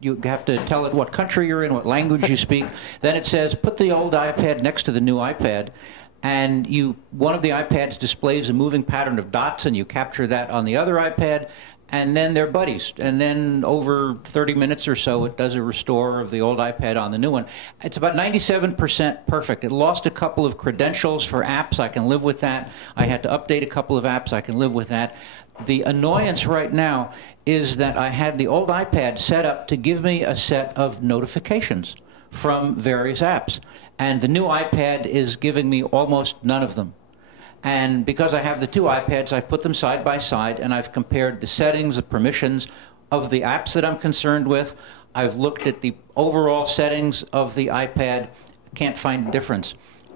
You have to tell it what country you're in, what language you speak. Then it says, put the old iPad next to the new iPad, and one of the iPads displays a moving pattern of dots, and you capture that on the other iPad, and then they're buddies. And then over 30 minutes or so, it does a restore of the old iPad on the new one. It's about 97% perfect. It lost a couple of credentials for apps. I can live with that. I had to update a couple of apps. I can live with that. The annoyance right now is that I had the old iPad set up to give me a set of notifications from various apps. And the new iPad is giving me almost none of them. And because I have the two iPads, I've put them side by side, and I've compared the settings, the permissions of the apps that I'm concerned with. I've looked at the overall settings of the iPad. Can't find a difference.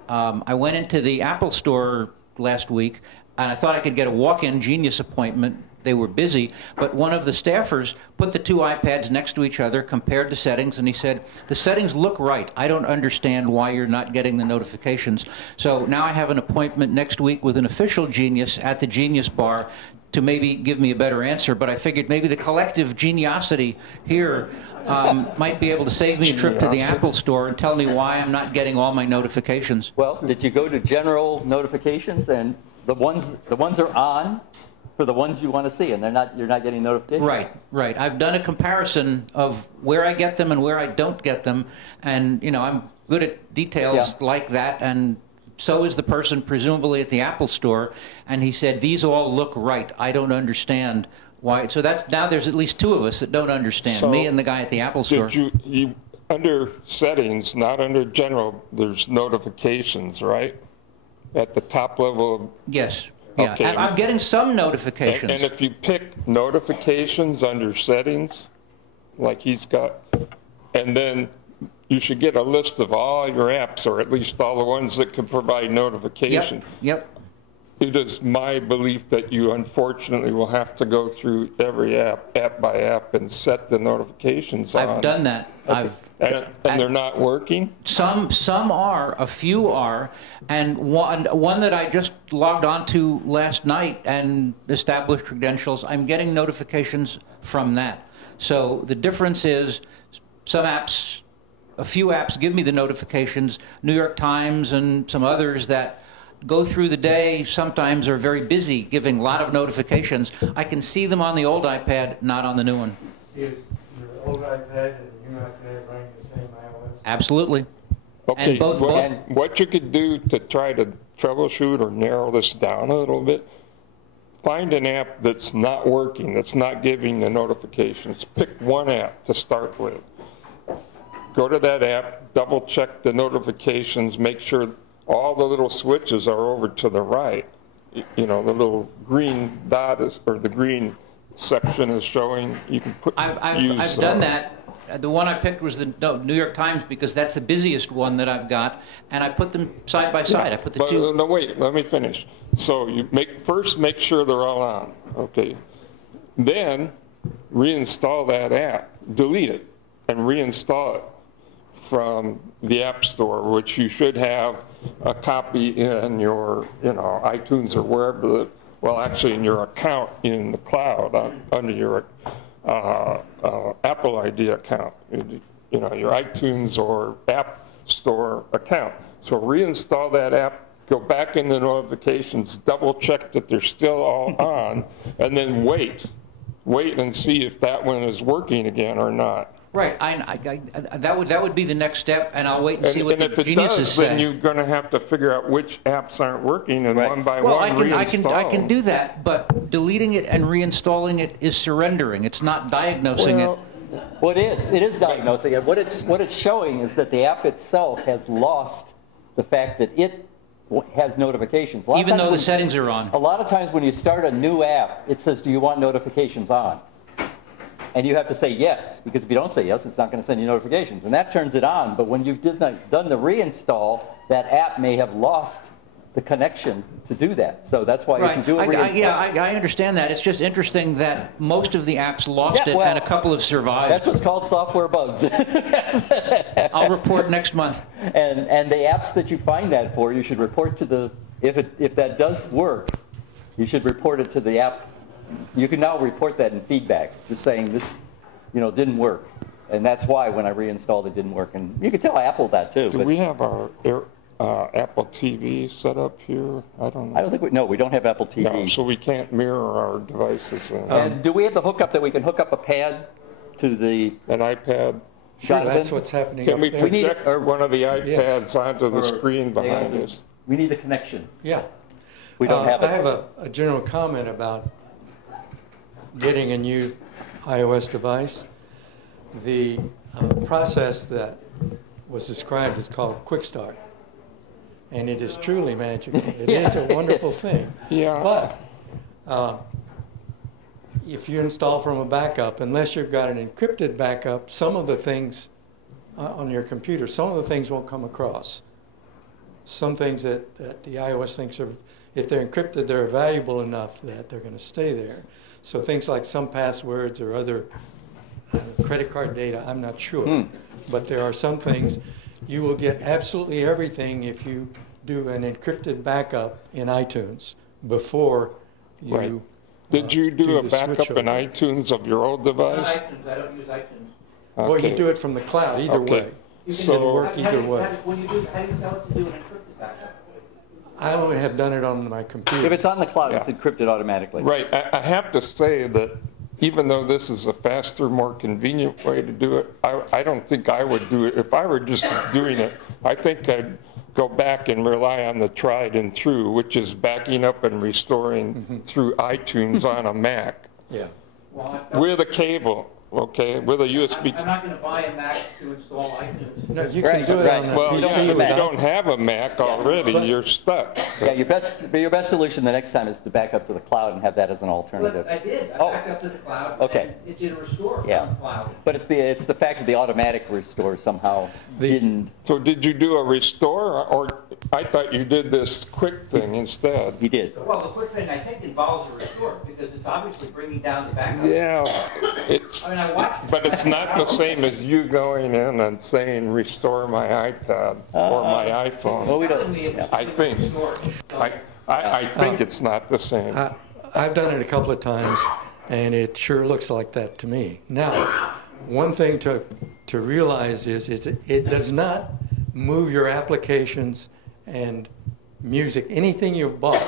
I went into the Apple Store last week, and I thought I could get a walk-in Genius appointment. They were busy, but one of the staffers put the two iPads next to each other, compared the settings, and he said, the settings look right. I don't understand why you're not getting the notifications. So now I have an appointment next week with an official Genius at the Genius Bar to maybe give me a better answer, but I figured maybe the collective geniosity here might be able to save me a trip to the Apple Store and tell me why I'm not getting all my notifications. Well, did you go to general notifications, and the ones are on for the ones you want to see, and you're not getting notifications? Right, right. I've done a comparison of where I get them and where I don't get them, and I'm good at details like that, and so is the person presumably at the Apple Store, and he said, these all look right. I don't understand why. So now there's at least two of us that don't understand, me and the guy at the Apple Store. Did you under settings, not under general, there's notifications, right? At the top level? Yes. Yeah, okay. and I'm getting some notifications. And if you pick notifications under settings, like he's got, and then you should get a list of all your apps, or at least all the ones that can provide notification. Yep. It is my belief that you unfortunately will have to go through every app by app, and set the notifications on. I've done that. Okay. And they're not working? Some are, a few are, and one that I just logged onto last night and established credentials, I'm getting notifications from that. So the difference is some apps, a few apps give me the notifications. New York Times and some others that go through the day sometimes are very busy giving a lot of notifications. I can see them on the old iPad, not on the new one. Is the old iPad and the new iPad running the same iOS? Absolutely. Okay, and both. What you could do to try to troubleshoot or narrow this down a little bit, find an app that's not working, that's not giving the notifications. Pick one app to start with. Go to that app, double check the notifications, make sure all the little switches are over to the right. The little green dot or the green section is showing. You can I've done that. The one I picked was the New York Times, because that's the busiest one that I've got, and I put them side by side. I put the two. No, wait. Let me finish. So you first make sure they're all on. Okay. Then reinstall that app. Delete it and reinstall it from the App Store, which you should have a copy in your, iTunes or wherever. Well, actually, in your account in the cloud under your Apple ID account, your iTunes or App Store account. So reinstall that app, go back in the notifications, double check that they're still all on, and then wait and see if that one is working again or not. Right, that would be the next step, and I'll wait and see what the geniuses say. Then you're going to have to figure out which apps aren't working, and one by one reinstall. I can do that, but deleting it and reinstalling it is surrendering. It's not diagnosing it. Well, it is diagnosing it. What it's showing is that the app itself has lost the fact that it has notifications. Even though the settings are on. A lot of times when you start a new app, it says, do you want notifications on? And you have to say yes, because if you don't say yes, it's not going to send you notifications. And that turns it on. But when you've done the reinstall, that app may have lost the connection to do that. So that's why if you do a reinstall. I understand that. It's just interesting that most of the apps lost it, and a couple have survived. That's what's called software bugs. I'll report next month. And the apps that you find that for, you should report to the, if that does work, you should report it to the app. You can now report that in feedback, just saying this didn't work. And that's why when I reinstalled it didn't work. And you could tell Apple that too. Do we have our Apple TV set up here? I don't know. I don't think we don't have Apple TV. No, so we can't mirror our devices. And do we have the hookup that we can hook up a pad to the An iPad? Sure, Jonathan? that's what's happening Can up we there. project one of the iPads Yes. onto the Or- screen behind us? We need a connection. Yeah. We don't have I it. have a general comment about getting a new iOS device. The process that was described is called Quick Start. And it is truly magical. It is a wonderful thing. Yeah. But if you install from a backup, unless you've got an encrypted backup, some of the things on your computer, some of the things won't come across. Some things that the iOS thinks are, if they're encrypted, they're valuable enough that they're going to stay there. So things like some passwords or other credit card data, I'm not sure. But there are some things, you will get absolutely everything if you do an encrypted backup in iTunes before you Right. Did you do a the backup in switchover. iTunes of your old Not device? iTunes. I don't use iTunes. Or you Okay. do it from the cloud, either Okay. way. You can So- It'll work either way. When you do, how do you tell it to do an encrypted backup? I only have done it on my computer. If it's on the cloud, it's Yeah. encrypted automatically. Right. I have to say that even though this is a faster, more convenient way to do it, I don't think I would do it. If I were just doing it, I think I'd go back and rely on the tried and true, which is backing up and restoring through iTunes on a Mac Yeah. Well, with a cable, okay, with a USB. I'm not going to buy a Mac to install iTunes. No, you Right, can do it right. on a Well, PC yeah, if you without. don't have a Mac already, But- you're stuck. Yeah, your best solution the next time is to back up to the cloud and have that as an Well, alternative. I did. I Oh. backed up to the cloud. Okay. And it did restore Yeah. from the cloud. But it's the fact that the automatic restore somehow The- didn't. So did you do a restore, or I thought you did this quick thing instead? He did. Well, the quick thing I think involves a restore because it's obviously bringing down the backup. Yeah, it's, I mean, I watched. but it's not the same as you going in and saying, restore my iPad or my Well, iPhone. we Telling don't. me it was yeah. I think. restored. I think it's not the same. I've done it a couple of times, and it sure looks like that to me. Now, one thing to realize is it does not move your applications and music. Anything you've bought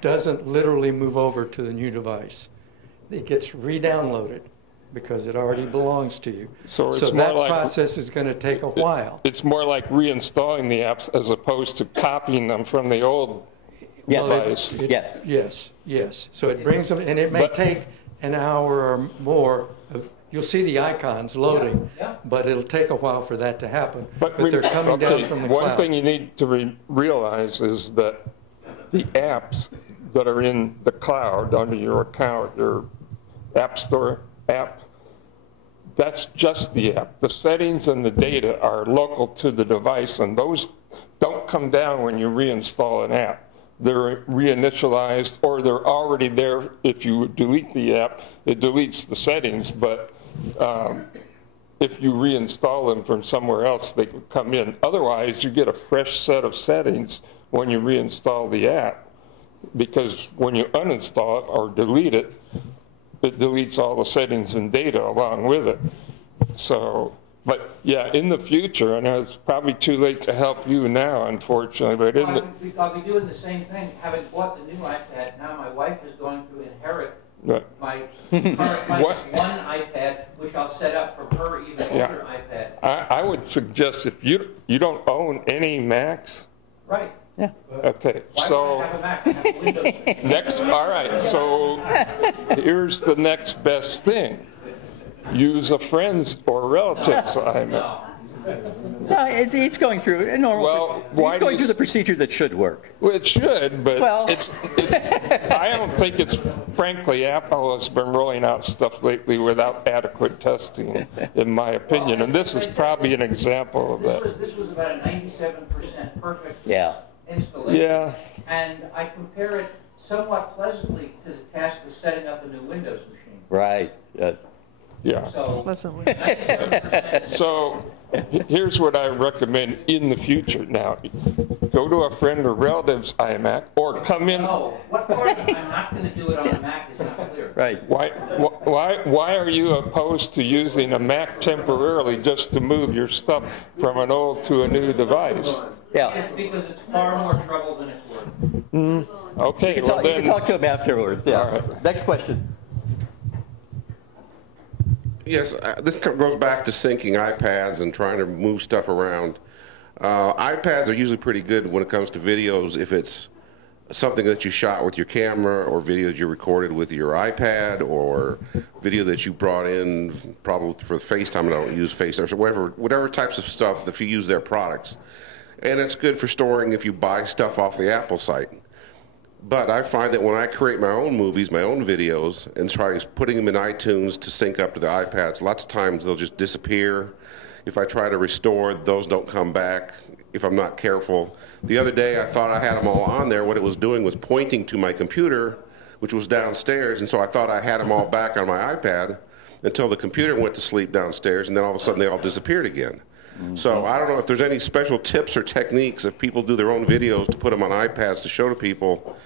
doesn't literally move over to the new device. It gets re-downloaded because it already belongs to you. So it's that more like- process is going to take a while. It's more like reinstalling the apps as opposed to copying them from the old Yes. device. Yes. Yes. So it brings them, and it may But- take an hour or more. You'll see the icons loading, Yeah. but it'll take a while for that to happen. But they're rem- coming okay, down from the one cloud. thing you need to realize is that the apps that are in the cloud under your account, your App Store app, that's just the app. The settings and the data are local to the device, and those don't come down when you reinstall an app. They're reinitialized, or they're already there. If you delete the app, it deletes the settings, but if you reinstall them from somewhere else, they can come in. Otherwise, you get a fresh set of settings when you reinstall the app, because when you uninstall it or delete it, it deletes all the settings and data along with it. So, but yeah, in the future, and it's probably too late to help you now, unfortunately, but in the, I'll be doing the same thing. Having bought the new iPad, now my wife is going to inherit Right. my current What? one iPad, which I'll set up for her even Yeah. older iPad. I would suggest if you don't own any Macs, Right. Yeah. okay, Why so. would I have a Mac? I have Windows. Next, all right, so here's the next best thing. Use a friend's or relative's iMac. No. No, it's going through a normal. Well, why he's do going you through the s- procedure that should work. Well, it should, but Well- it's I don't think it's, frankly, Apple has been rolling out stuff lately without adequate testing, in my opinion, and this is probably an example of that. This was about a 97% perfect Yeah. installation. Yeah, And I compare it somewhat pleasantly to the task of setting up a new Windows machine. Right. Yes. Yeah. So, So here's what I recommend in the future now. Go to a friend or relative's iMac or come in. no, what part of I'm not going to do it on the Mac is not clear. Right. Why are you opposed to using a Mac temporarily just to move your stuff from an old to a new device? Yeah. Because it's far more trouble than it's worth. Okay, You well can then, talk to him afterwards. Yeah. All right. Next question. Yes, this goes back to syncing iPads and trying to move stuff around. iPads are usually pretty good when it comes to videos if it's something that you shot with your camera or video that you recorded with your iPad or video that you brought in probably for FaceTime. I don't use FaceTime, so whatever types of stuff if you use their products. And it's good for storing if you buy stuff off the Apple site. But I find that when I create my own movies, my own videos, and try putting them in iTunes to sync up to the iPads, lots of times they'll just disappear. If I try to restore, those don't come back if I'm not careful. The other day I thought I had them all on there. What it was doing was pointing to my computer, which was downstairs, and so I thought I had them all back on my iPad until the computer went to sleep downstairs, and then all of a sudden they all disappeared again. So I don't know if there's any special tips or techniques if people do their own videos to put them on iPads to show to people.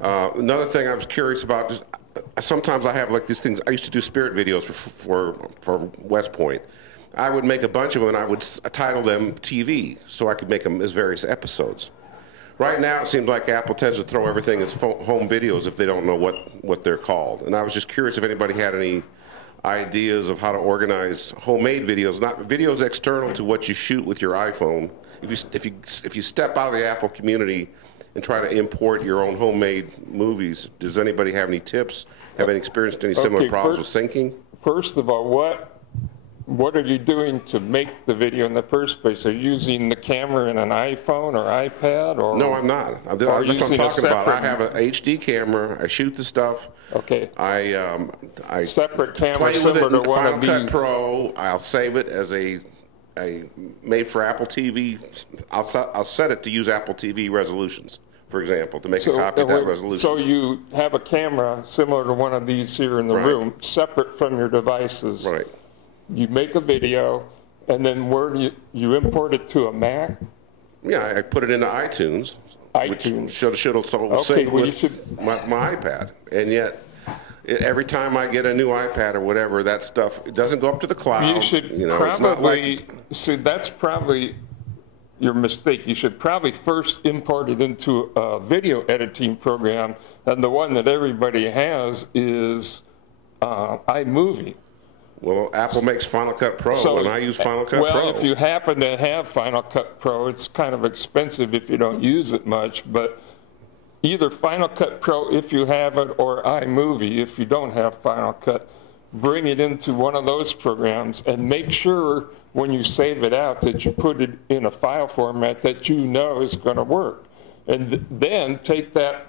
Another thing I was curious about is sometimes I have like these things. I used to do spirit videos for West Point. I would make a bunch of them and I would title them TV so I could make them as various episodes. Right now it seems like Apple tends to throw everything as home videos if they don't know what they're called. And I was just curious if anybody had any ideas of how to organize homemade videos, not videos external to what you shoot with your iPhone. If you step out of the Apple community and try to import your own homemade movies, does anybody have any tips? Have any experienced any similar problems with syncing? First of all, what are you doing to make the video in the first place? Are you using the camera in an iPhone or iPad? Or No, I'm not. That's what I'm talking about. I have an HD camera. I shoot the stuff. Okay. I Separate camera play with it similar in to one Final of Cut these. Pro. I'll save it as a made for Apple TV. I'll set it to use Apple TV resolutions, for example, to make a copy of that resolution. So you have a camera similar to one of these here in the Right. room, separate from your devices. Right. You make a video, and then where do you import it to a Mac? Yeah, I put it into iTunes, iTunes. which should Okay, sync well, you with should- my iPad. And yet, every time I get a new iPad or whatever, that stuff, it doesn't go up to the cloud. You should it's not probably, like, see, that's probably your mistake. You should probably first import it into a video editing program, and the one that everybody has is iMovie. well, Apple makes Final Cut Pro, and I use Final Cut Pro. Well, if you happen to have Final Cut Pro, it's kind of expensive if you don't use it much, but either Final Cut Pro if you have it, or iMovie if you don't have Final Cut. Bring it into one of those programs and make sure when you save it out that you put it in a file format that you know is going to work. And then take that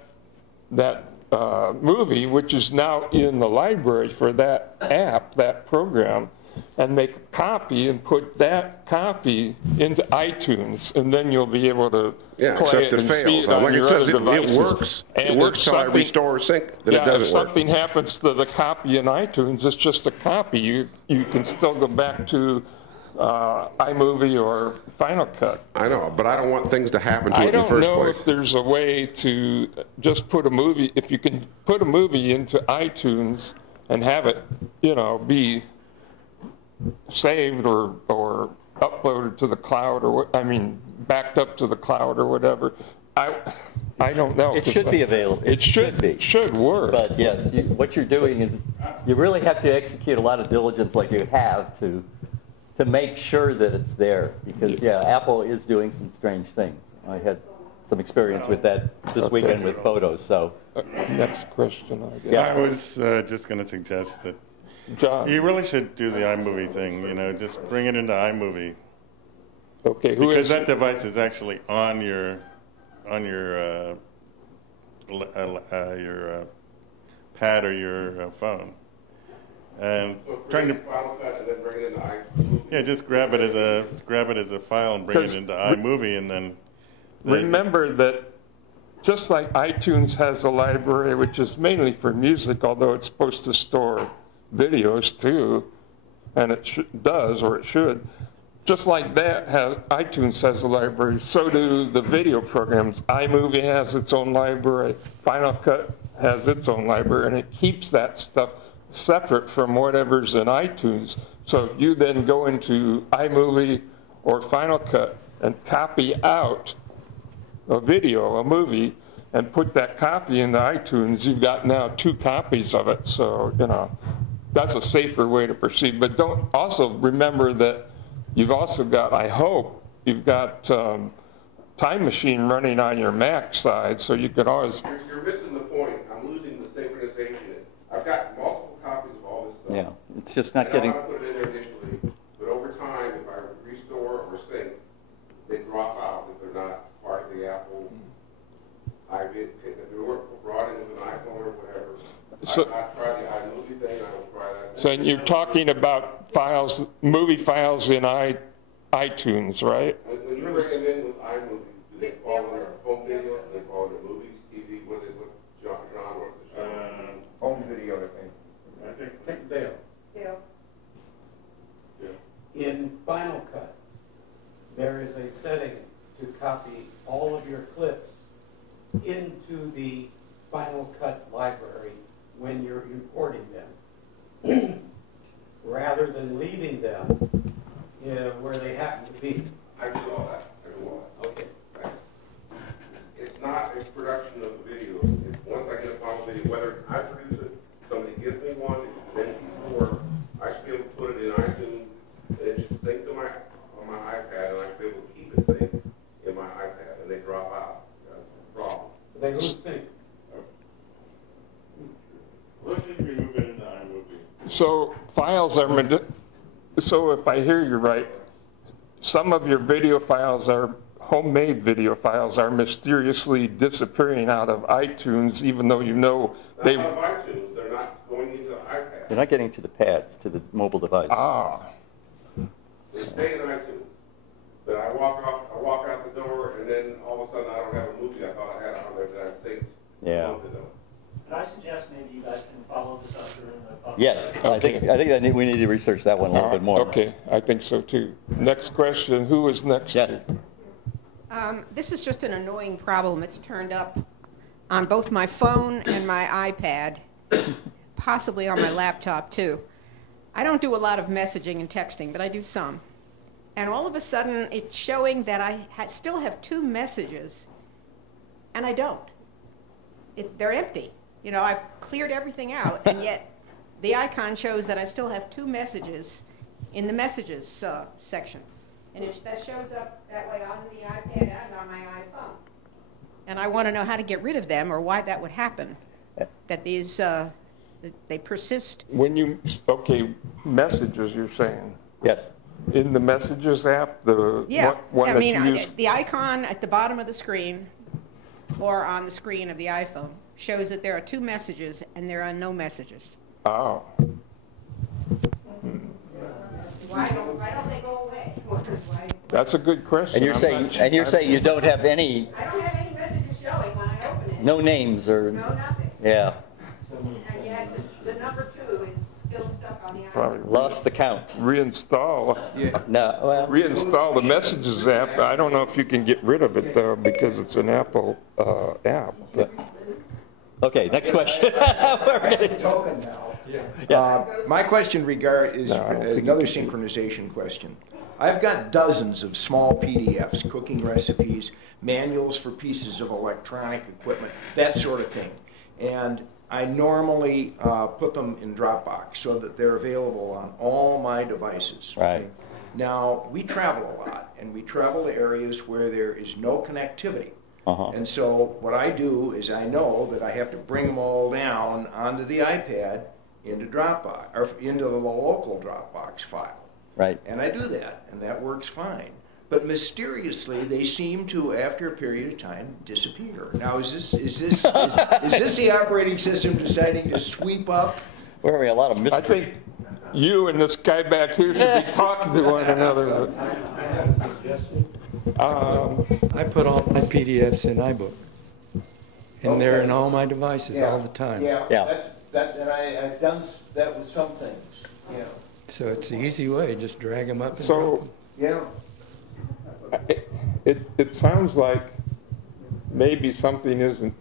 movie, which is now in the library for that app, that program, and make a copy and put that copy into iTunes, and then you'll be able to play except it it and see fails. it on Like your it says, other it devices. works. It And works if till I something- restore or sync, then yeah, it doesn't if work. something happens to the copy in iTunes, it's just a copy. You can still go back to iMovie or Final Cut. I know, but I don't want things to happen to I it in the don't first know place. if there's a way to just put a movie, if you can put a movie into iTunes and have it, be saved or uploaded to the cloud backed up to the cloud or whatever. I don't know. It should be available. It should work. But yes, what you're doing is you really have to execute a lot of diligence like you have to make sure that it's there. Because, Apple is doing some strange things. I had some experience with that this weekend with photos. So Next question, I guess. Yeah. I was just going to suggest that John. you really should do the iMovie thing. Just bring it into iMovie Okay, who because is that device is actually on your pad or your phone. And trying to Final Cut and then bring it into iTunes. just grab it as a file and bring it 'Cause into iMovie and then Remember that just like iTunes has a library, which is mainly for music, although it's supposed to store videos too, and it does, or it should. Just like that, iTunes has a library, so do the video programs. iMovie has its own library, Final Cut has its own library, and it keeps that stuff separate from whatever's in iTunes. So if you then go into iMovie or Final Cut and copy out a video, a movie, and put that copy into iTunes, you've got now 2 copies of it. So, you know, that's a safer way to proceed. But don't also remember that you've also got, I hope, you've got Time Machine running on your Mac side, so you could always... You're missing the point. I'm losing the synchronization. I've got multiple copies of all this stuff. Yeah, it's just not getting... I don't want to put it in there initially, but over time, if I restore or sync, they drop out if they're not part of the Apple. If they were brought in with an iPhone or whatever. So, I try the iMovie thing. I don't try that. So you're talking about files, movie files in iTunes, right? When you bring them in with iMovie, do they fall under home videos? Do they fall under movies, TV? What genre is the show? Home video, I think. Dale. Dale. Yeah. In Final Cut, there is a setting to copy all of your clips into the Final Cut library when you're importing them, rather than leaving them where they happen to be. I do all that. Okay. It's not a production of the video. Once I get a final video, whether I produce it, somebody gives me one, if it's an MP4, I should be able to put it in iTunes, and it should sync to on my iPad, and I should be able to keep it safe in my iPad, and they drop out. That's the problem. They lose sync. What did we move it into iMovie? So files are, so if I hear you right, some of your video files are, homemade video files are mysteriously disappearing out of iTunes, even though you know they... Not out of iTunes, they're not going into the iPad. They're not getting to the pads, to the mobile device. Ah. They stay in iTunes. But I walk out the door, and then all of a sudden I don't have a movie I thought I had on there that I saved. Yeah. Could I suggest maybe you guys can follow this up during the... Yes, Okay. I think we need to research that one a little bit more. Okay, I think so too. Next question, who is next? Yes. This is just an annoying problem. It's turned up on both my phone and my iPad, possibly on my laptop too. I don't do a lot of messaging and texting, but I do some. And all of a sudden, it's showing that I still have 2 messages, and I don't. They're empty. You know, I've cleared everything out, and yet the icon shows that I still have 2 messages in the messages section. And that shows up that way on the iPad and on my iPhone. And I want to know how to get rid of them, or why that would happen, that these, that they persist. When you, okay, messages you're saying. Yes. In the Messages app, the one I that mean, you use? the icon at the bottom of the screen or on the screen of the iPhone shows that there are 2 messages and there are no messages. Oh. Why don't they go away? Why? That's a good question. And you're saying you don't have any... I don't have any messages showing when I open it. No names or... No, nothing. Yeah. And yet the number 2 is still stuck on the iPhone. Probably Lost the count. reinstall. No, well... Reinstall the Messages app. I don't know if you can get rid of it though, because it's an Apple app. But. Okay, next question. We're getting... Token now. Yeah. My question is No, I don't think another you can. synchronization question. I've got dozens of small PDFs, cooking recipes, manuals for pieces of electronic equipment, that sort of thing. And I normally put them in Dropbox so that they're available on all my devices. Right. Now, we travel a lot, and we travel to areas where there is no connectivity. And so what I do is I know that I have to bring them all down onto the iPad into Dropbox, or into the local Dropbox file. Right. And I do that, and that works fine. But mysteriously, they seem to, after a period of time, disappear. Now, is this the operating system deciding to sweep up? We're having a lot of mystery. I think you and this guy back here should be talking to one another. I have a suggestion. I put all my PDFs in iBook, and they're in all my devices all the time. Yeah, Yeah. and I've done that with some things. Yeah. So it's the easy way, just drag them up and drop So 'em. Yeah. it sounds like maybe something isn't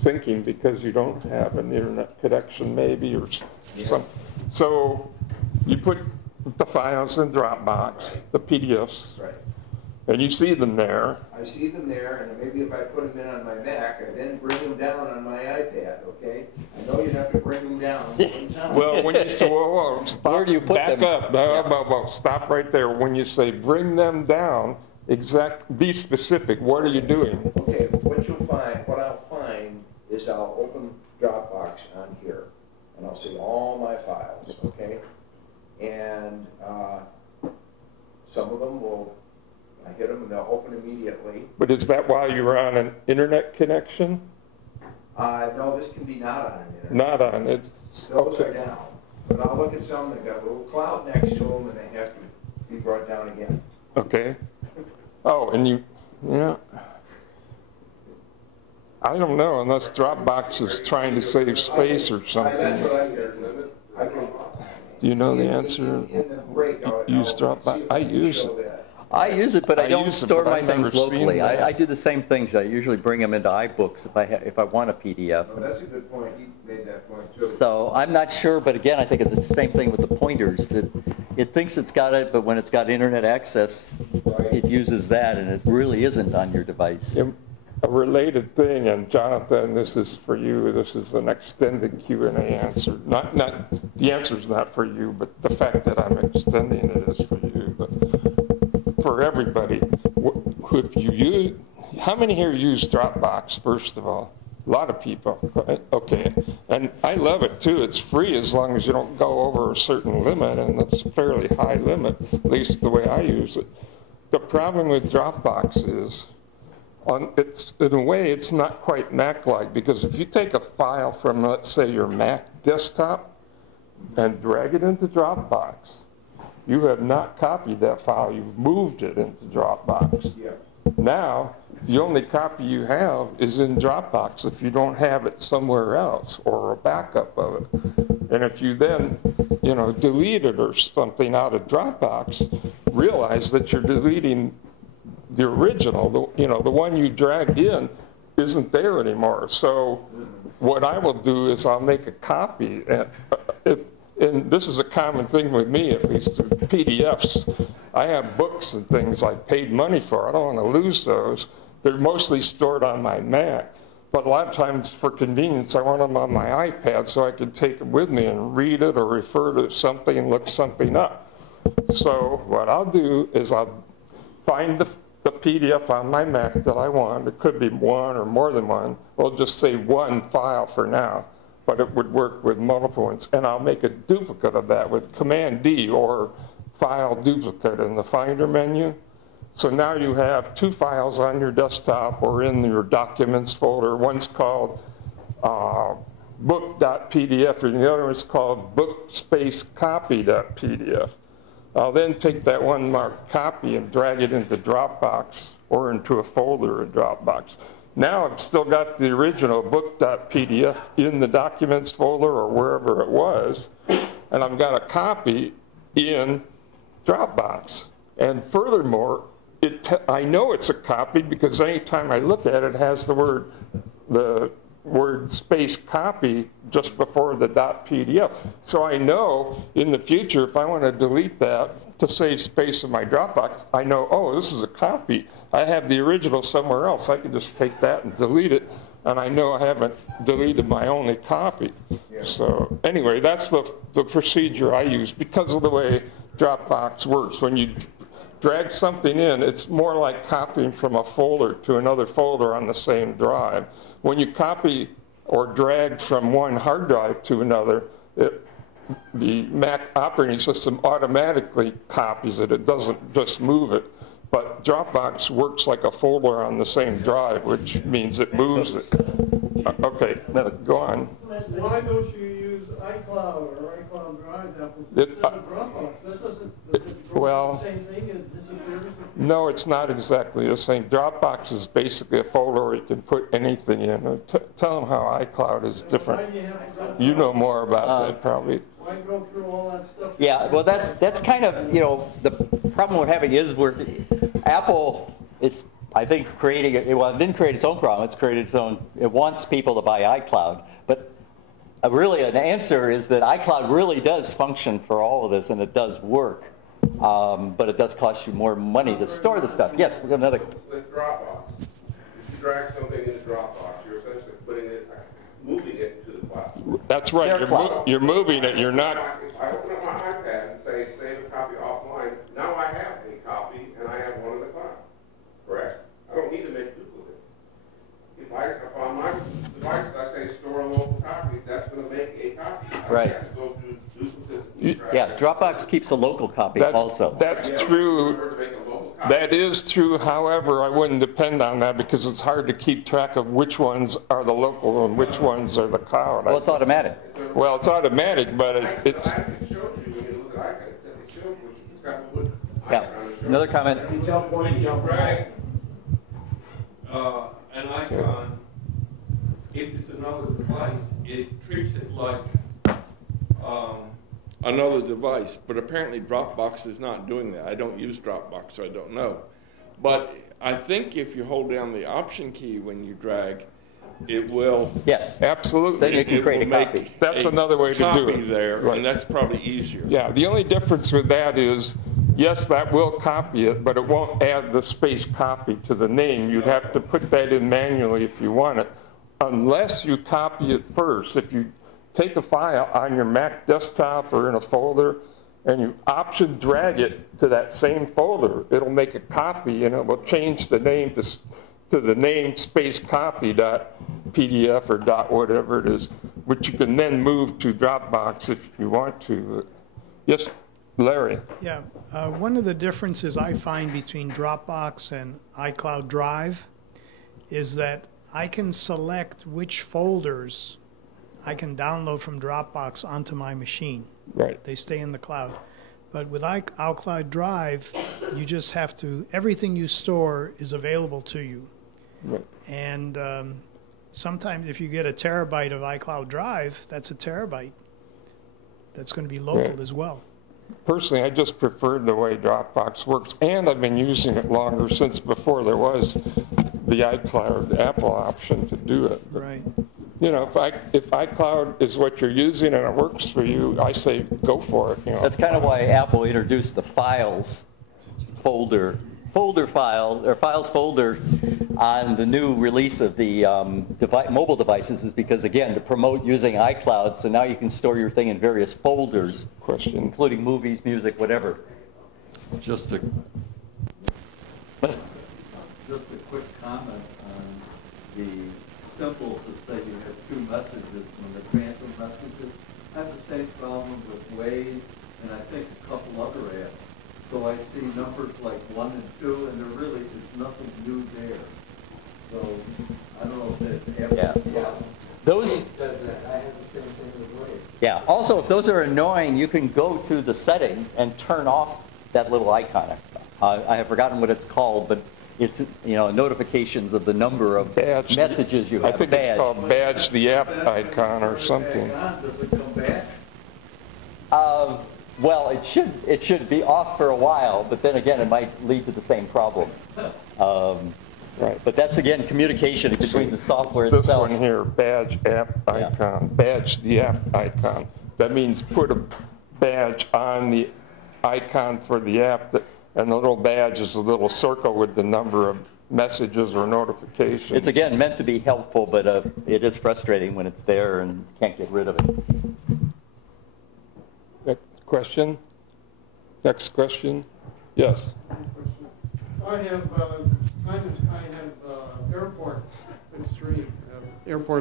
syncing because you don't have an internet connection maybe or some. So you put the files in Dropbox, the PDFs, Right. and you see them there. I see them there, and maybe if I put them in on my Mac, I then bring them down on my iPad, okay? I know you have to bring them down one time. Well, when you say, whoa, stop, Where do you put back them? up, no, stop right there. When you say bring them down, be specific. What are you doing? Okay, what I'll find is I'll open Dropbox on here, and I'll see all my files, okay? And some of them I hit them and they'll open immediately. But is that while you're on an internet connection? No, this can be not on an internet. Not on, it's, Those okay. are down. But I'll look at some that got a little cloud next to them and they have to be brought down again. Okay. Oh, and yeah. I don't know, unless Dropbox is trying to save space or That's something. what I did. I can, Do you know the answer? in the break, Use Dropbox? I use it. I use it, but I don't use it, store but my I've things never seen locally. that. I do the same things. I usually bring them into iBooks if I want a PDF. Oh, that's a good point. He made that point too. So I'm not sure, but again, I think it's the same thing with the pointers, that it thinks it's got it, but when it's got internet access, it uses that, and it really isn't on your device. A related thing, and Jonathan, this is for you. This is an extended Q&A answer. Not the answer is not for you, but the fact that I'm extending it is for you. But for everybody, if you use, how many here use Dropbox? First of all, a lot of people. Okay, and I love it too. It's free as long as you don't go over a certain limit, and it's a fairly high limit, at least the way I use it. The problem with Dropbox is, it's in a way, it's not quite Mac-like, because if you take a file from, let's say, your Mac desktop and drag it into Dropbox, you have not copied that file, you've moved it into Dropbox. Yeah. Now, the only copy you have is in Dropbox if you don't have it somewhere else or a backup of it. And if you then, delete it or something out of Dropbox, realize that you're deleting the original, the one you dragged in isn't there anymore. So what I will do is I'll make a copy. And this is a common thing with me, at least, PDFs. I have books and things I paid money for. I don't want to lose those. They're mostly stored on my Mac. But a lot of times, for convenience, I want them on my iPad so I can take them with me and read it or refer to something and look something up. So what I'll do is I'll find the PDF on my Mac that I want. It could be one or more than one. We'll just say one file for now, but it would work with multiple ones. And I'll make a duplicate of that with Command-D or File Duplicate in the Finder menu. So now you have two files on your desktop or in your Documents folder. One's called book.pdf, and the other one's called book-copy.pdf. I'll then take that one marked copy and drag it into Dropbox or into a folder in Dropbox. Now I've still got the original book.pdf in the Documents folder or wherever it was, and I've got a copy in Dropbox. And furthermore, I know it's a copy because anytime I look at it, it has the word space copy just before the .pdf. So I know in the future, if I want to delete that to save space in my Dropbox, I know, oh, this is a copy. I have the original somewhere else. I can just take that and delete it, and I know I haven't deleted my only copy. Yeah. So anyway, that's the procedure I use because of the way Dropbox works. When you drag something in, it's more like copying from a folder to another folder on the same drive. When you copy or drag from one hard drive to another, the Mac operating system automatically copies it. It doesn't just move it. But Dropbox works like a folder on the same drive, which means it moves it. Okay, go on. Why don't you use iCloud or iCloud Drive instead of Dropbox? That doesn't the same thing as disappears? No, it's not exactly the same. Dropbox is basically a folder where you can put anything in. Tell them how iCloud is different. Why do you have to You know more about that, probably. Why go through all that stuff Yeah, well, that's kind of, you know, the problem we're having is Apple is, I think, creating it. Well, it didn't create its own problem. It's created its own. It wants people to buy iCloud, but really an answer is that iCloud really does function for all of this, and it does work, but it does cost you more money to store the stuff. Yes, we got another. With Dropbox, if you drag something into Dropbox, you're essentially moving it to the cloud. That's right. You're moving it. You're not. If I open up my iPad and say save a copy offline, now I have a copy and I have one in the cloud. Correct? I don't need to make duplicates. If on my device I say store a local copy, that's going to make a copy. I don't have to go through duplicates. Yeah, Dropbox keeps a local copy also. That's true. That is true. However, I wouldn't depend on that because it's hard to keep track of which ones are the local and which ones are the cloud. Well, it's automatic. Well, it's automatic, but it's. It shows you when you look at iPad. It shows you it's got the Yeah. Another comment. You drag an icon, if it's another device, it treats it like another device. But apparently Dropbox is not doing that. I don't use Dropbox, so I don't know. But I think if you hold down the Option key when you drag, it will. Yes. Absolutely. Then you can create a copy. That's another way to do it. There, right. And that's probably easier. Yeah. The only difference with that is, yes, that will copy it, but it won't add the space copy to the name. You'd have to put that in manually if you want it, unless you copy it first. If you take a file on your Mac desktop or in a folder, and you Option drag it to that same folder, it'll make a copy, and it will change the name to the name space copy.pdf or dot whatever it is, which you can then move to Dropbox if you want to. Yes, Larry. Yeah, one of the differences I find between Dropbox and iCloud Drive is that I can select which folders I can download from Dropbox onto my machine. Right. They stay in the cloud. But with iCloud Drive, you just have to, everything you store is available to you. Right. And sometimes if you get a terabyte of iCloud Drive, that's a terabyte. That's going to be local as well. Personally, I just preferred the way Dropbox works, and I've been using it longer since before there was the iCloud Apple option to do it. But, right. You know, if iCloud is what you're using and it works for you, I say go for it. You know. That's kind of why Apple introduced the files folder file or files folder on the new release of the mobile devices, is because, again, to promote using iCloud, so now you can store your thing in various folders, including movies, music, whatever. Just a quick comment on the symbols that say you have two messages when the transfer messages. I have the same problem with Waze and I think a couple other apps. So I see numbers like 1 and 2, and there really is nothing new there. So I don't know if that's Apple. Yeah. Those. Does that? I have the same thing with Waze. Yeah. Also, if those are annoying, you can go to the settings and turn off that little icon. I have forgotten what it's called, but it's, you know, notifications of the number of messages you have. I think it's called badge the app icon or something. Does it come back? Well, it should be off for a while, but then again, it might lead to the same problem. Right. But that's, again, communication between the software this itself. This one here, badge app icon, badge the app icon. That means put a badge on the icon for the app, and the little badge is a little circle with the number of messages or notifications. It's, again, meant to be helpful, but it is frustrating when it's there and can't get rid of it. Question? Next question? Yes. I have Airport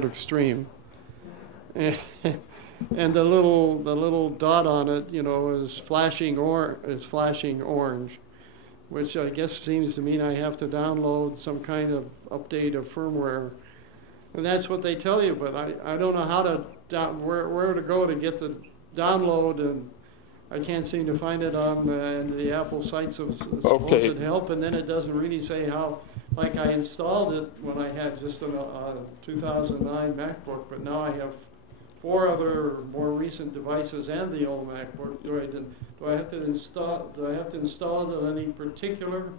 Extreme, and the little dot on it, you know, is flashing orange, which I guess seems to mean I have to download some kind of update of firmware, and that's what they tell you. But I don't know how to where to go to get the download, and I can't seem to find it on the Apple sites of supposed help, and then it doesn't really say how. Like I installed it when I had just a 2009 MacBook, but now I have 4 other more recent devices and the old MacBook Droid. And do I have to install it on any particular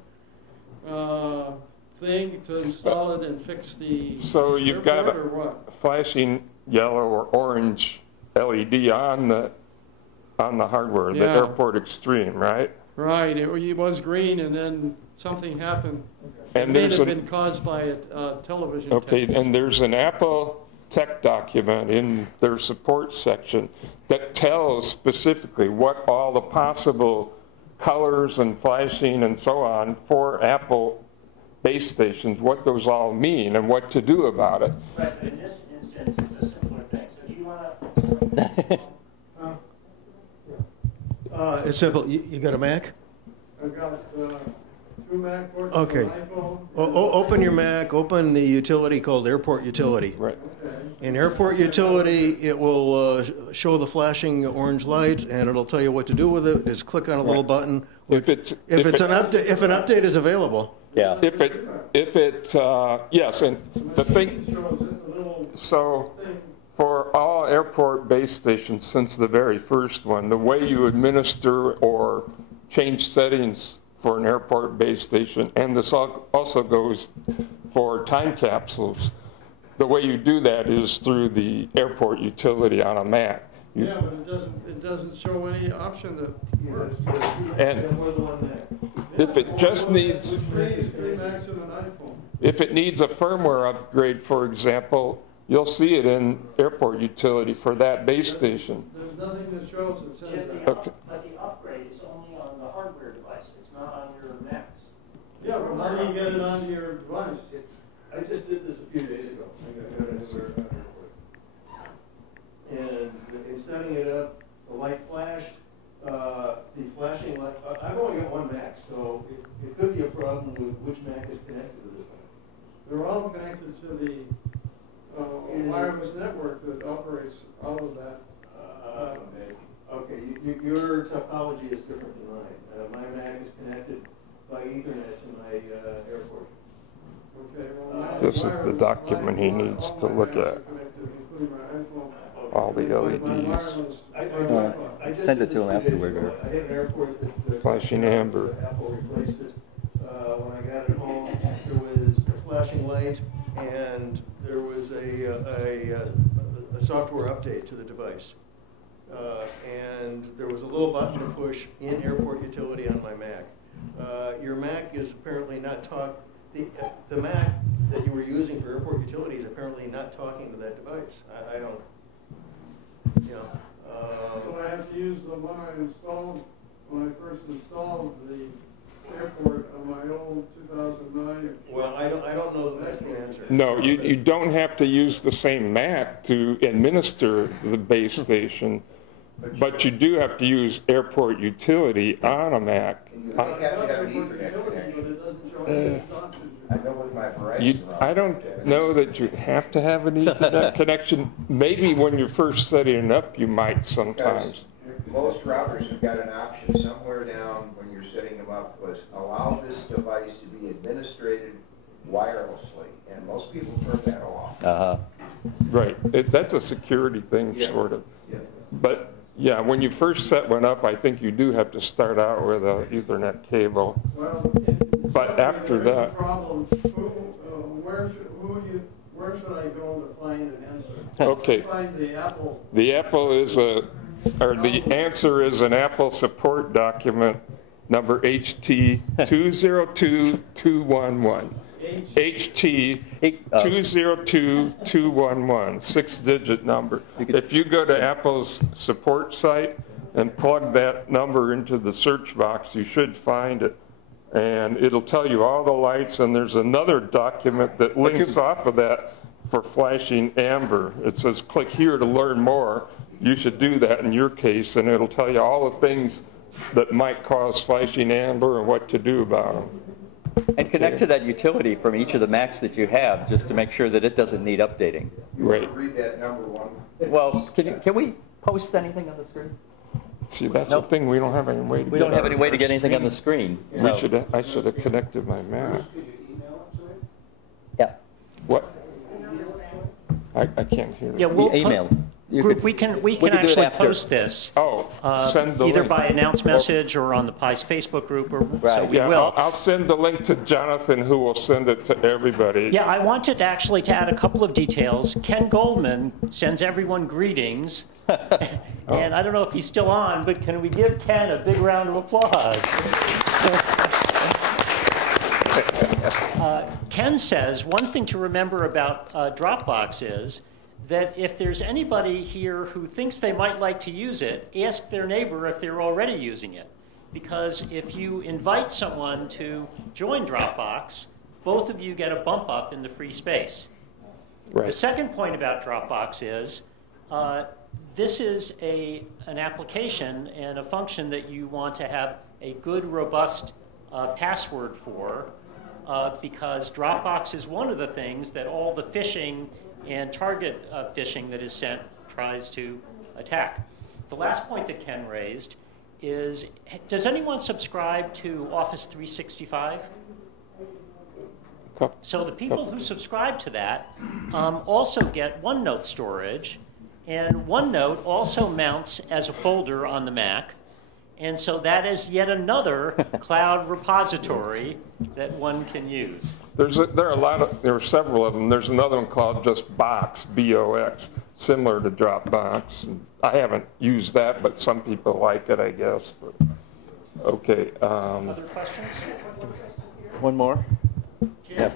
thing to install it and fix the So you've got airport, or what? a flashing yellow or orange LED on the hardware, the Yeah. Airport Extreme, right? Right, it was green and then something happened. And It may there's have a- been caused by a television. Okay, technician. and there's an Apple tech document in their support section that tells specifically what all the possible colors and flashing and so on for Apple base stations, what those all mean and what to do about it. Right, but in this instance, it's a simpler thing. So do you want to explain? It's simple. You got a Mac? I've got 2 MacBooks, Okay. an iPhone. Open your Mac, open the utility called Airport Utility. Right. In Airport Utility, it will show the flashing orange light, and it'll tell you what to do with it. Just click on a little button. If an update is available. Yeah. If it, yes, and the thing, so for all airport base stations since the very first one, the way you administer or change settings for an airport base station, and this also goes for time capsules, the way you do that is through the Airport Utility on a Mac. Yeah, but it doesn't show any option that works. And if it just needs, if it needs a firmware upgrade, for example, you'll see it in Airport Utility for that base station. There's nothing that shows that says that. Okay. But the upgrade is only on the hardware device. It's not on your Macs. Yeah, but how do you get it onto your device? I just did this a few days ago. I got a new airport. And in setting it up, the light flashed. The flashing light, I've only got one Mac, so it could be a problem with which Mac is connected to this thing. They're all connected to the wireless network that operates all of that. Okay, your topology is different than mine. My Mac is connected by Ethernet to my airport. Okay, well, This is the document he needs to look at. All the LEDs. Send it to him afterward. I had an airport that Flashing amber. Apple replaced it. When I got it home, there was a flashing light, and there was a software update to the device. And there was a little button to push in Airport Utility on my Mac. Your Mac is apparently not the Mac that you were using for Airport Utility is apparently not talking to that device. I don't, you know. So I have to use the one I installed when I first installed the airport on my old 2009. Well, I don't know that that's the answer. No, you don't have to use the same Mac to administer the base station, but you do have to use Airport Utility on a Mac. You may have to have an Ethernet connection. I know with my Verizon. I don't know that you have to have an Ethernet connection. Maybe when you're first setting it up, you might sometimes. Most routers have got an option somewhere down when you're setting them up was allow this device to be administered wirelessly, and most people turn that off. Right. That's a security thing, sort of. Yeah. But yeah, when you first set one up, I think you do have to start out with an Ethernet cable. But after that, Problem. Where should I go to find an answer? okay. Find the Apple. The Apple is the answer is an Apple support document number HT 202211. HT 202211, 6-digit number. If you go to Apple's support site and plug that number into the search box, you should find it. And it'll tell you all the lights, and there's another document that links off of that for flashing amber. It says click here to learn more. You should do that in your case, and it'll tell you all the things that might cause flashing amber and what to do about them. And connect to that utility from each of the Macs that you have, just to make sure that it doesn't need updating. You want to read that number one? Well, can we post anything on the screen? See, that's the thing. We don't have any way to. We don't have any way to get anything on the screen. So. I should have connected my Mac. Yeah. What? I can't hear. Yeah, we'll email. could- we can we could do it actually after. post this. Send the either link. by announce message or on the PIE's Facebook group, or so we Yeah, will. I'll send the link to Jonathan, who will send it to everybody. Yeah, I wanted to actually to add a couple of details. Ken Goldman sends everyone greetings. And I don't know if he's still on, but can we give Ken a big round of applause? Ken says one thing to remember about Dropbox is that if there's anybody here who thinks they might like to use it, ask their neighbor if they're already using it. Because if you invite someone to join Dropbox, both of you get a bump up in the free space. Right. The second point about Dropbox is this is an application and a function that you want to have a good, robust password for, because Dropbox is one of the things that all the phishing and target phishing that is sent tries to attack. The last point that Ken raised is, does anyone subscribe to Office 365? So the people who subscribe to that also get OneNote storage, and OneNote also mounts as a folder on the Mac, and so that is yet another cloud repository that one can use. There are several of them. There's another one called just Box, B-O-X, similar to Dropbox. And I haven't used that, but some people like it, I guess. But, okay. Other questions? One more. Yeah.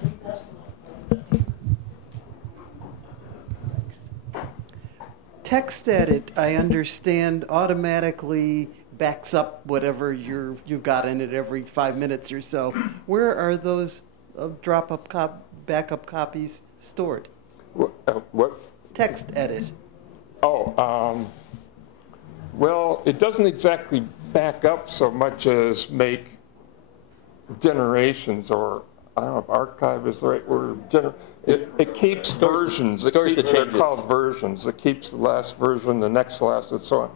Text edit, I understand, automatically backs up whatever you've got in it every 5 minutes or so. Where are those backup copies stored? What? Text edit. Oh, well, it doesn't exactly back up so much as make generations, or I don't know if archive is the right word. It keeps versions. They're called versions. It keeps the last version, the next last, and so on.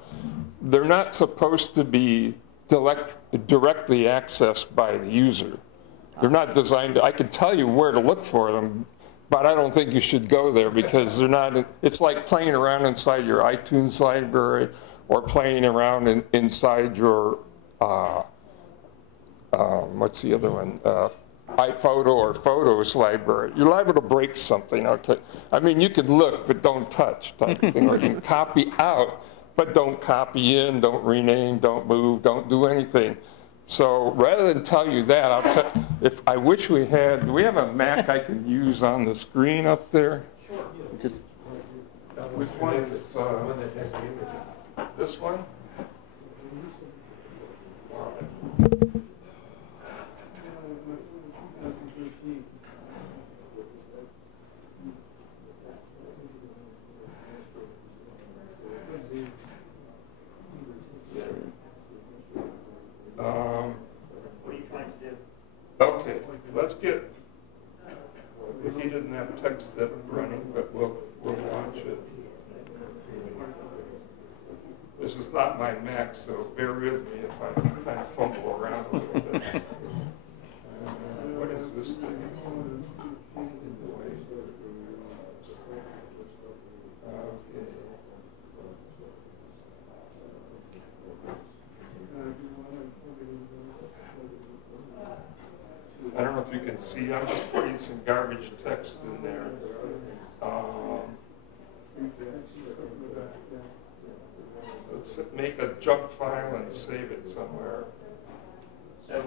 They're not supposed to be directly accessed by the user. They're not designed to, I can tell you where to look for them, but I don't think you should go there because they're not, it's like playing around inside your iTunes library or playing around inside your, what's the other one? iPhoto or Photos library. You're liable to break something. Okay? I mean, you can look, but don't touch type of thing. Or you can copy out, but don't copy in, don't rename, don't move, don't do anything. So rather than tell you that, I'll tell. If I wish we had, do we have a Mac I can use on the screen up there? Sure. Just. Which one is this one? What are you trying to do? Okay, let's get, if he doesn't have text edit running, but we'll launch it. This is not my Mac, so bear with me if I kind of fumble around a little bit. What is this thing? I don't know if you can see, I'm just putting some garbage text in there. Let's make a junk file and save it somewhere. So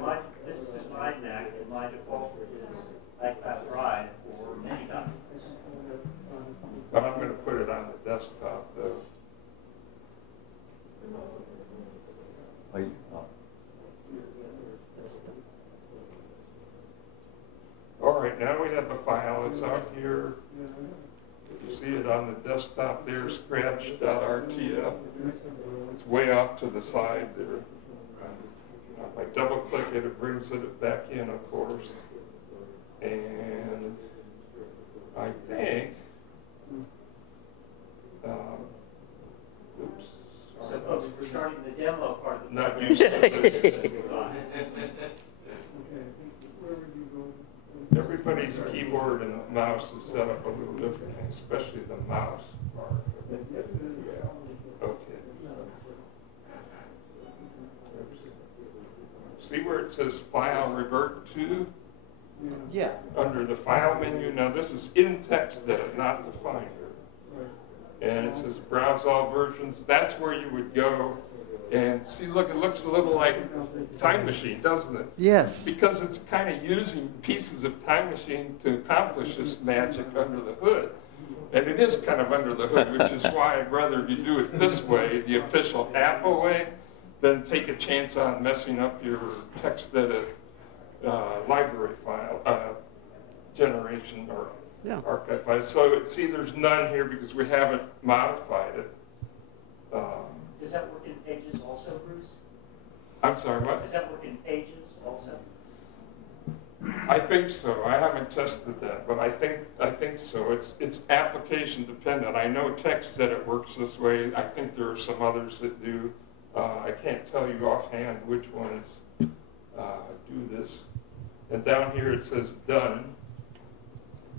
this is my Mac, and my default is iCloud Drive or many documents. But I'm going to put it on the desktop, though. All right, now we have a file. It's out here. You see it on the desktop there, scratch.rtf. It's way off to the side there. If I double click it, it brings it back in, of course. And I think, oops. So folks, we're starting the demo part of the Not program. used to this. Everybody's keyboard and mouse is set up a little differently, especially the mouse part. see where it says File Revert To? Yeah. Under the File menu. Now this is in TextEdit, not the Finder. And it says Browse All Versions. That's where you would go and see, look, it looks a little like Time Machine, doesn't it? Yes. Because it's kind of using pieces of Time Machine to accomplish this magic under the hood. And it is kind of under the hood, which is why I'd rather you do it this way, the official Apple way, than take a chance on messing up your TextEdit library file generation or archive file. So see, there's none here because we haven't modified it. Does that work in Pages also, Bruce? I'm sorry, what? Does that work in Pages also? I think so. I haven't tested that, but I think so. It's application dependent. I know TextEdit works this way. I think there are some others that do. I can't tell you offhand which ones do this. And down here it says done.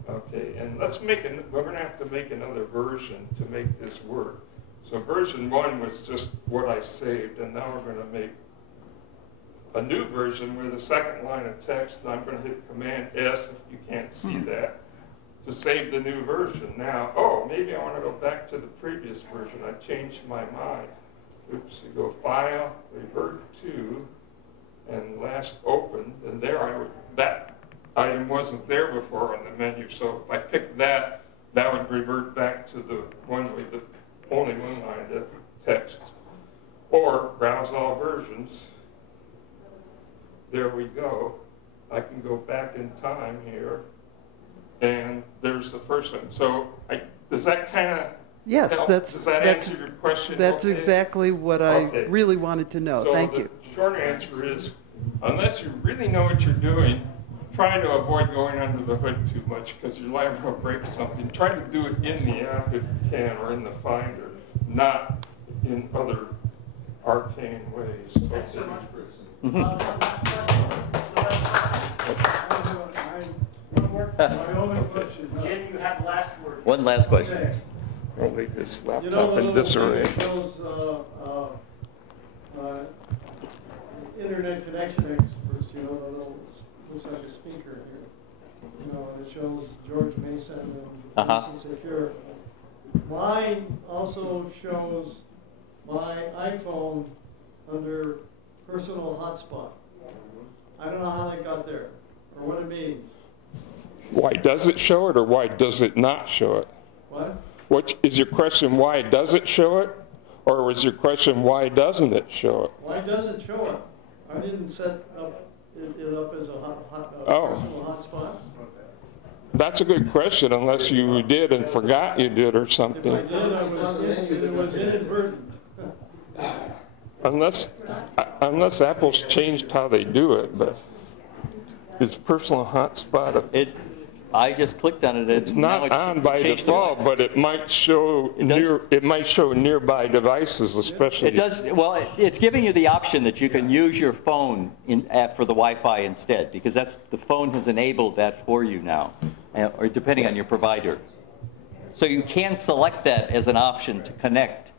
Okay, and let's make we're going to have to make another version to make this work. So version 1 was just what I saved, and now we're going to make a new version where the second line of text, and I'm going to hit Command S if you can't see that, to save the new version. Now, oh, maybe I want to go back to the previous version. I changed my mind. Oops, you go File, Revert To, and last opened, and there that item wasn't there before on the menu, so if I picked that, that would revert back to the one with the only one line of text. Or Browse All Versions. There we go. I can go back in time here, and there's the first one. So does that kind of help? Does that answer your question? That's okay? exactly what I really wanted to know. So Thank you. The short answer is, unless you really know what you're doing, try to avoid going under the hood too much because you're liable to break something. Try to do it in the app if you can, or in the Finder, not in other arcane ways. Thanks so much, Bruce. Jim, you have the last word. One last question. Okay. I'll leave this laptop in disarray. Internet connection experts, you know, the little, looks like a speaker here. You know, and it shows George Mason and Mason Secure. Mine also shows my iPhone under personal hotspot. I don't know how they got there or what it means. Why does it show it, or why does it not show it? What? What is your question? Why does it show it, or was your question why doesn't it show it? Why does it show it? I didn't set it up as a personal hotspot. That's a good question, unless you did and forgot you did or something. If I did, it was inadvertent. Unless Apple's changed how they do it, but it's personal hotspot. I just clicked on it. It's not on by default, but it might show nearby devices, especially. It does. Well, it's giving you the option that you can use your phone for the Wi-Fi instead, because the phone has enabled that for you now, or depending on your provider. So you can select that as an option to connect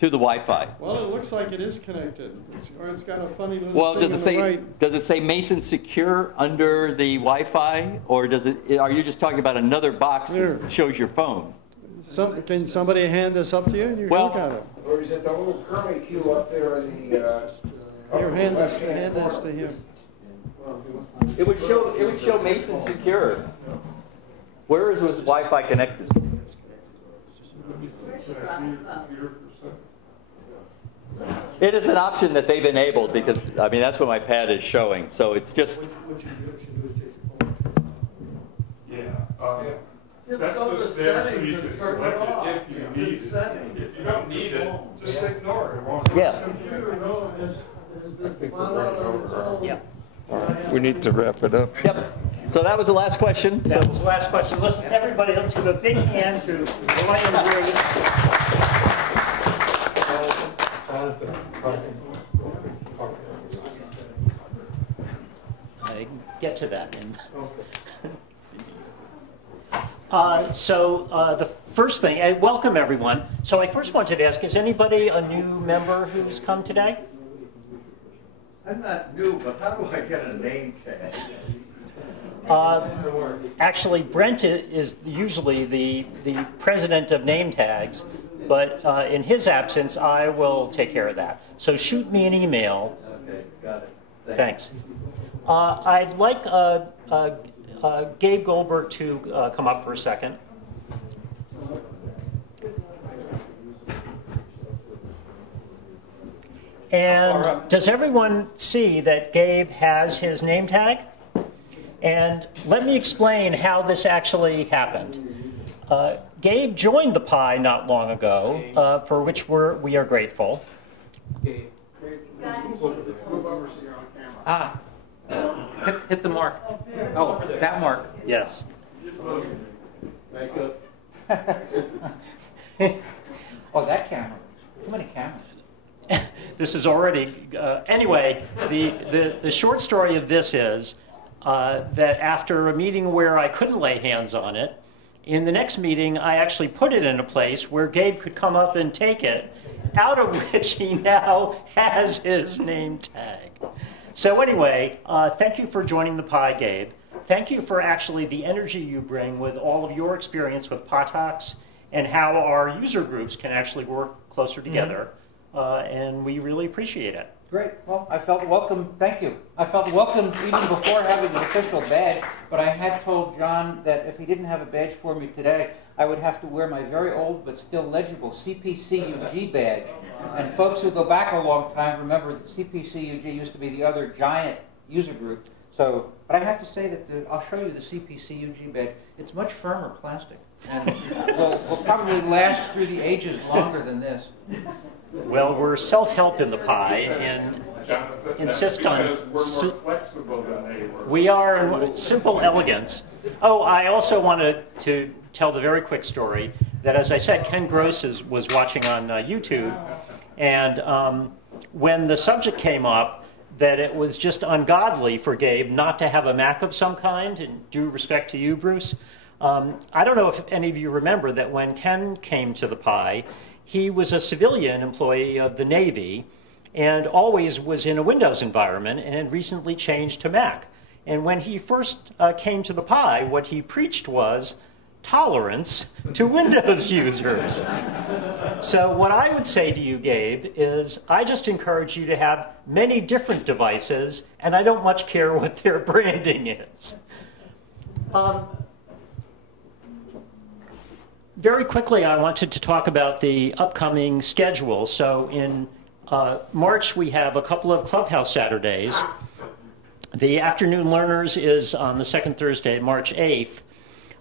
to the Wi-Fi. Well, it looks like it is connected, or it's got a funny little thing on the right. Does it say Mason Secure under the Wi-Fi, or are you just talking about another box that shows your phone? Can somebody hand this up to you and you can look at it? Or is it the little curly cue up there in the... Here, hand this to him. It would show Mason Secure. Where was Wi-Fi connected? It is an option that they've enabled because, I mean, that's what my pad is showing. So it's just... Just go to settings and turn it off. If you need it. If you don't need it, just ignore it. Yeah. We need to wrap it up. Yep. So that was the last question. That was the last question. Listen, everybody, let's give a big hand to Ryan Green. I can get to that. So the first thing, welcome everyone. So I first wanted to ask, is anybody a new member who's come today? I'm not new, but how do I get a name tag? Actually, Brent is usually the president of name tags, but in his absence, I will take care of that. So shoot me an email. Okay, got it. Thanks. I'd like Gabe Goldberg to come up for a second. And does everyone see that Gabe has his name tag? And let me explain how this actually happened. Gabe joined the Pi not long ago, for which we are grateful. Hit the mark. Oh, that mark. Yes. Oh, that camera. Too many cameras. This is already, anyway, the short story of this is that after a meeting where I couldn't lay hands on it, in the next meeting I actually put it in a place where Gabe could come up and take it, out of which he now has his name tag. So anyway, thank you for joining the Pi, Gabe. Thank you for actually the energy you bring with all of your experience with POTOX and how our user groups can actually work closer together. And we really appreciate it. Great. Well, I felt welcome. Thank you. I felt welcome even before having an official badge, but I had told John that if he didn't have a badge for me today, I would have to wear my very old but still legible CPCUG badge. And folks who go back a long time remember that CPCUG used to be the other giant user group. So, but I have to say that I'll show you the CPCUG badge. It's much firmer plastic, and will probably last through the ages longer than this. Well, we're self-help in the Pi and insist on... We're more flexible than they were. We are in simple elegance. Oh, I also wanted to tell the very quick story that, as I said, Ken Gross was watching on YouTube, and when the subject came up that it was just ungodly for Gabe not to have a Mac of some kind, and due respect to you, Bruce, I don't know if any of you remember that when Ken came to the Pi, he was a civilian employee of the Navy and always was in a Windows environment and had recently changed to Mac. And when he first came to the Pi, what he preached was tolerance to Windows users. So what I would say to you, Gabe, is I just encourage you to have many different devices, and I don't much care what their branding is. Very quickly, I wanted to talk about the upcoming schedule. So in March, we have a couple of Clubhouse Saturdays. The Afternoon Learners is on the second Thursday, March 8th.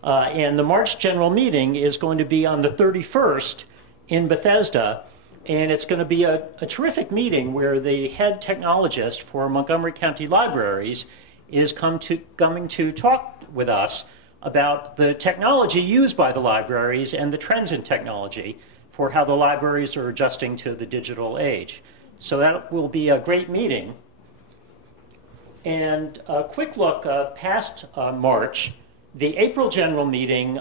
And the March General Meeting is going to be on the 31st in Bethesda. And it's going to be a terrific meeting where the head technologist for Montgomery County Libraries is coming to talk with us about the technology used by the libraries and the trends in technology for how the libraries are adjusting to the digital age. So that will be a great meeting. And a quick look past March, the April General Meeting.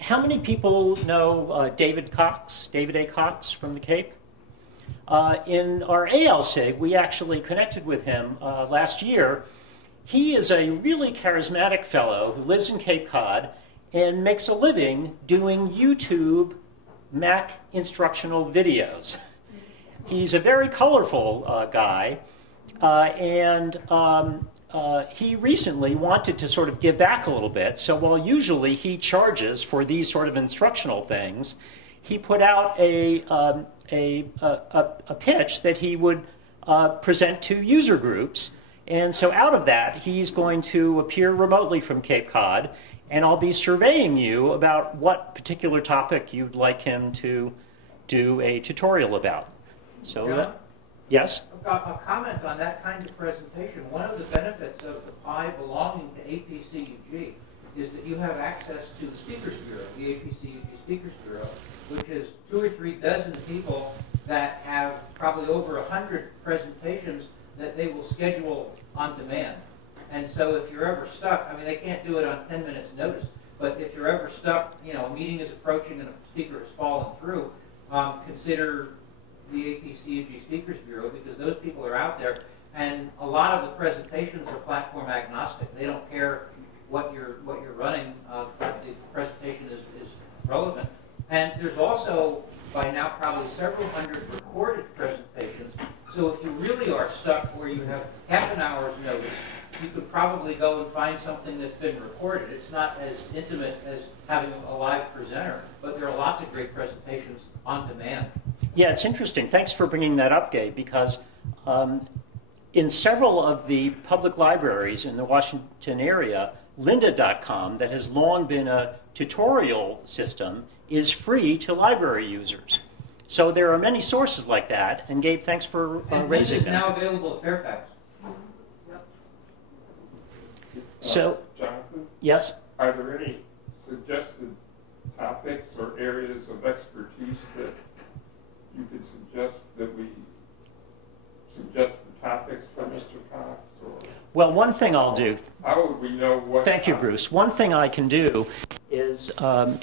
How many people know David A. Cox from the Cape? In our ALSIG, we actually connected with him last year. He is a really charismatic fellow who lives in Cape Cod and makes a living doing YouTube Mac instructional videos. He's a very colorful guy, and he recently wanted to sort of give back a little bit. So while usually he charges for these sort of instructional things, he put out a pitch that he would present to user groups. And so out of that, he's going to appear remotely from Cape Cod, and I'll be surveying you about what particular topic you'd like him to do a tutorial about. So, yes? A comment on that kind of presentation. One of the benefits of the Pi belonging to APCUG is that you have access to the Speakers Bureau, the APCUG Speakers Bureau, which is 2 or 3 dozen people that have probably over 100 presentations that they will schedule on demand. And so if you're ever stuck, I mean, they can't do it on 10 minutes notice, but if you're ever stuck, you know, a meeting is approaching and a speaker has fallen through, consider the APCUG Speakers Bureau, because those people are out there and a lot of the presentations are platform agnostic. They don't care what you're running. The presentation is relevant. And there's also, by now, probably several hundred recorded presentations. So if you really are stuck where you have half an hour's notice, you could probably go and find something that's been recorded. It's not as intimate as having a live presenter, but there are lots of great presentations on demand. Yeah, it's interesting. Thanks for bringing that up, Gabe, because in several of the public libraries in the Washington area, lynda.com, that has long been a tutorial system, is free to library users. So there are many sources like that, and Gabe, thanks for raising them. And now available at Fairfax. So, Jonathan? Yes? Are there any suggested topics or areas of expertise that you could suggest that we suggest the topics for Mr. Cox? Or well, one thing I'll do. How would we know what? Thank you, Bruce. One thing I can do is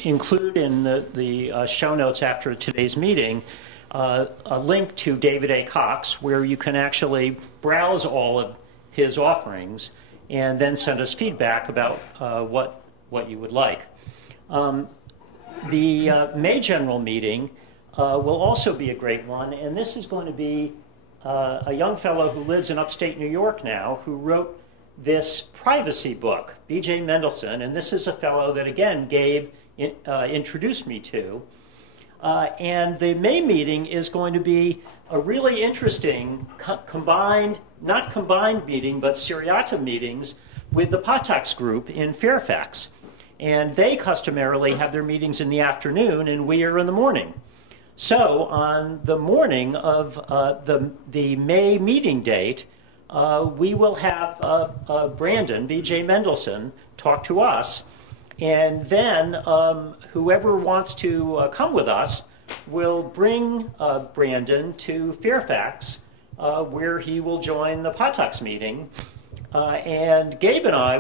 include in the show notes after today's meeting a link to David A. Cox, where you can actually browse all of his offerings and then send us feedback about what you would like. The May General Meeting will also be a great one, and this is going to be a young fellow who lives in upstate New York now who wrote this privacy book, B.J. Mendelsohn, and this is a fellow that, again, Gabe introduced me to. And the May meeting is going to be a really interesting not combined meeting, but seriatim meetings with the Patax group in Fairfax. And they customarily have their meetings in the afternoon, and we are in the morning. So on the morning of the May meeting date, we will have Brandon, B.J. Mendelsohn, talk to us. And then whoever wants to come with us will bring Brandon to Fairfax, where he will join the Patax meeting. And Gabe and I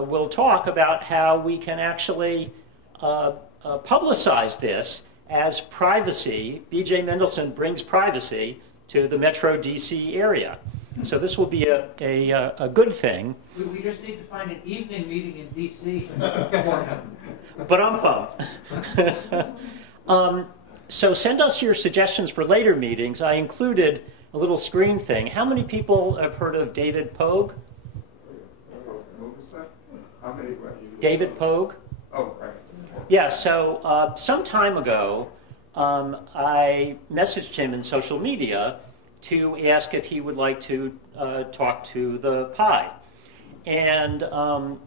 will talk about how we can actually publicize this as privacy. B.J. Mendelsohn brings privacy to the Metro D.C. area. So this will be a good thing. We just need to find an evening meeting in D.C. But I'm pumped. So send us your suggestions for later meetings. I included a little screen thing. How many people have heard of David Pogue? How many? David Pogue? Oh, right. Yeah, so some time ago, I messaged him in social media to ask if he would like to talk to the PI. And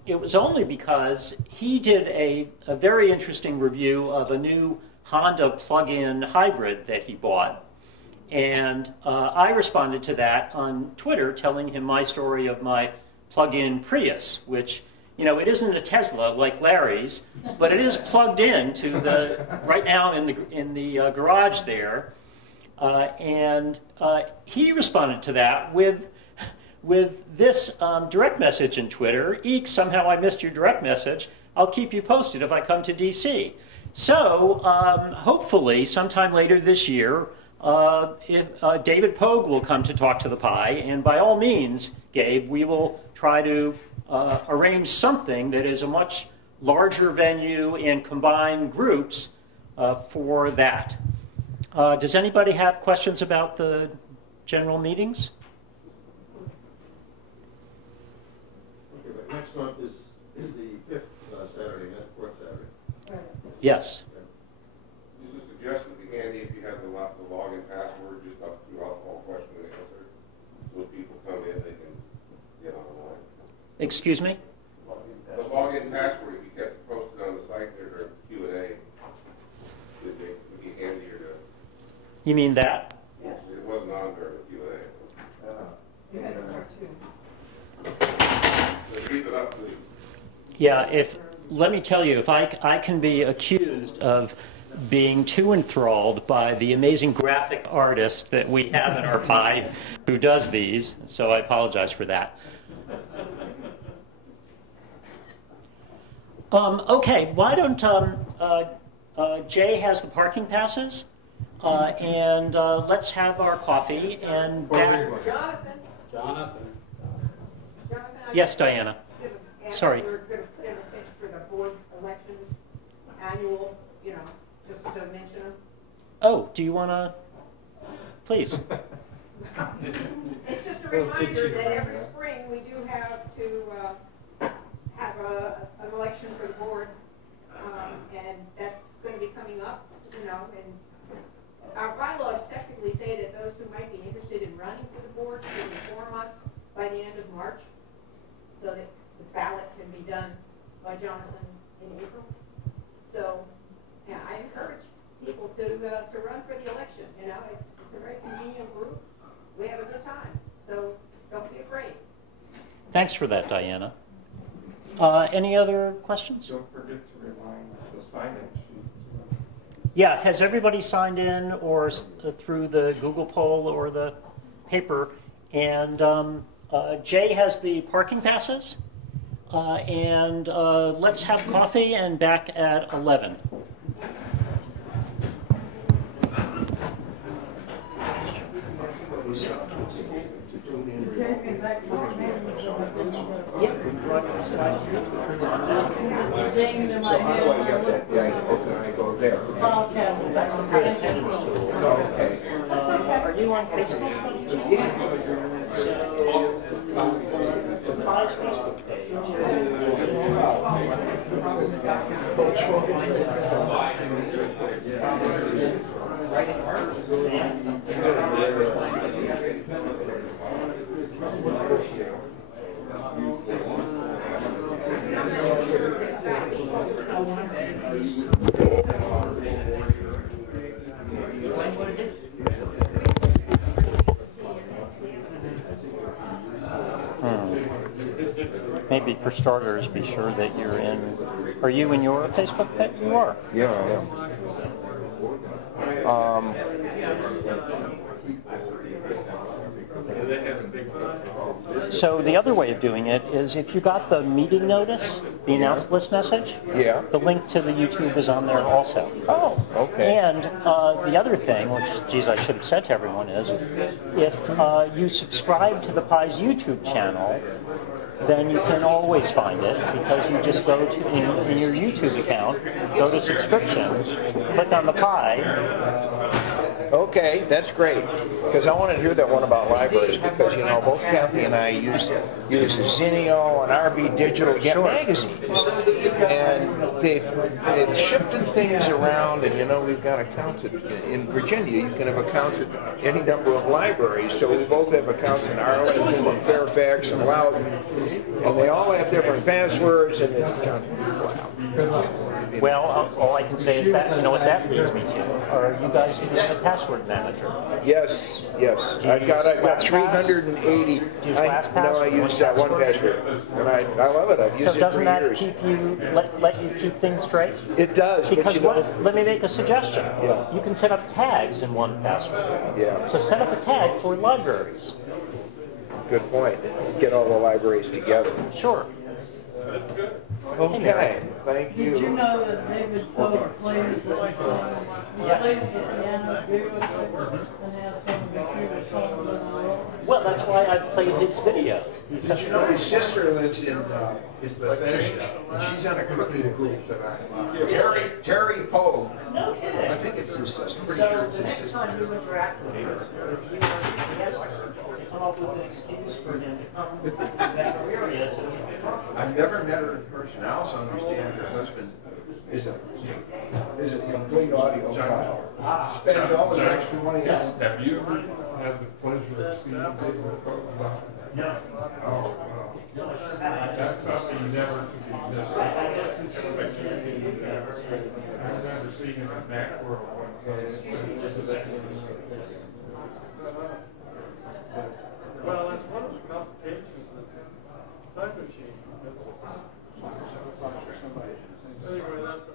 it was only because he did a very interesting review of a new Honda plug-in hybrid that he bought. And I responded to that on Twitter, telling him my story of my plug-in Prius, which, you know, it isn't a Tesla like Larry's, but it is plugged in to the, right now in the garage there. And he responded to that with this direct message in Twitter. Eek, somehow I missed your direct message. I'll keep you posted if I come to D.C. So hopefully sometime later this year, if David Pogue will come to talk to the PI, and by all means, Gabe, we will try to arrange something that is a much larger venue and combine groups for that. Does anybody have questions about the general meetings? Okay, but next month is the 5th Saturday, not 4th Saturday. Yes. Just a suggestion would be handy if you have the login password just up throughout all question and answer. So when people come in, they can get online. Excuse me? The login password, if you kept it posted on the site there during Q&A, would be handier to... You mean that? It wasn't on during the Q&A. You had a cartoon. So keep it up, please. Yeah, let me tell you, if I can be accused of being too enthralled by the amazing graphic artist that we have in our PI who does these, so I apologize for that. Okay, why don't Jay has the parking passes, and let's have our coffee and Jonathan. Yes, Diana. Sorry. We're going to put in a pitch for the board elections, annual, just to mention them. Oh, do you want to? Please. It's just a reminder that every spring we do have to have an election for the board, and that's going to be coming up, and our bylaws technically say that those who might be interested in running for the board should inform us by the end of March, so that the ballot can be done by Jonathan in April. So, yeah, I encourage people to run for the election. It's a very convenient group. We have a good time, so don't be afraid. Thanks for that, Diana. Any other questions? Don't forget to remind the sign-in sheet. Yeah, has everybody signed in or through the Google poll or the paper? And Jay has the parking passes. And let's have coffee and back at 11. Are you on Facebook? Yeah. So, the Pies Facebook page. Maybe for starters, be sure that you're in. Are you in your Facebook page? You are. Yeah, I am. So the other way of doing it is if you got the meeting notice, the announced list message, yeah, the link to the YouTube is on there also. Oh, okay. And the other thing, which, geez, I should have said to everyone, is if you subscribe to the Pies YouTube channel, then you can always find it because you just go to in your YouTube account, go to subscriptions, click on the pie. Okay, that's great. Because I wanted to hear that one about libraries because, both Kathy and I use Zinio and RB Digital to get magazines. And they've shifted things around, and, we've got accounts in Virginia. You can have accounts at any number of libraries. So we both have accounts in Arlington and Fairfax and Loudoun. And they all have different passwords, and it's kind of wow. Well, all I can say is that, what that leads me to. Are you guys using a password manager? Yes. I've got 380. Do you use LastPass? No, I use that one password, and I love it. I've used it for years. So doesn't that keep you let you keep things straight? It does. Because let me make a suggestion. Yeah. You can set up tags in one password. Yeah. So set up a tag for libraries. Good point. Get all the libraries together. Sure. Okay, thank you. Did you know that David Pope plays the piano beautifully and has some of the cutest songs in the world? Well, that's why I played his videos. His sister lives in Bethesda, and she's on a cooking group that I Terry Pope. No kidding. I think it's his sister. So the next time you interact with her, if he has to come up with an excuse for him to come to that area so he can talk. I've never met her in person. I also understand her husband is a complete audiophile. Spends all his extra money on. Have you ever had the pleasure of seeing David Pope? No. Oh, that's something never to be missed. I remember seeing him at Macworld one time. Well, that's one of the complications of time machine. Anyway, that's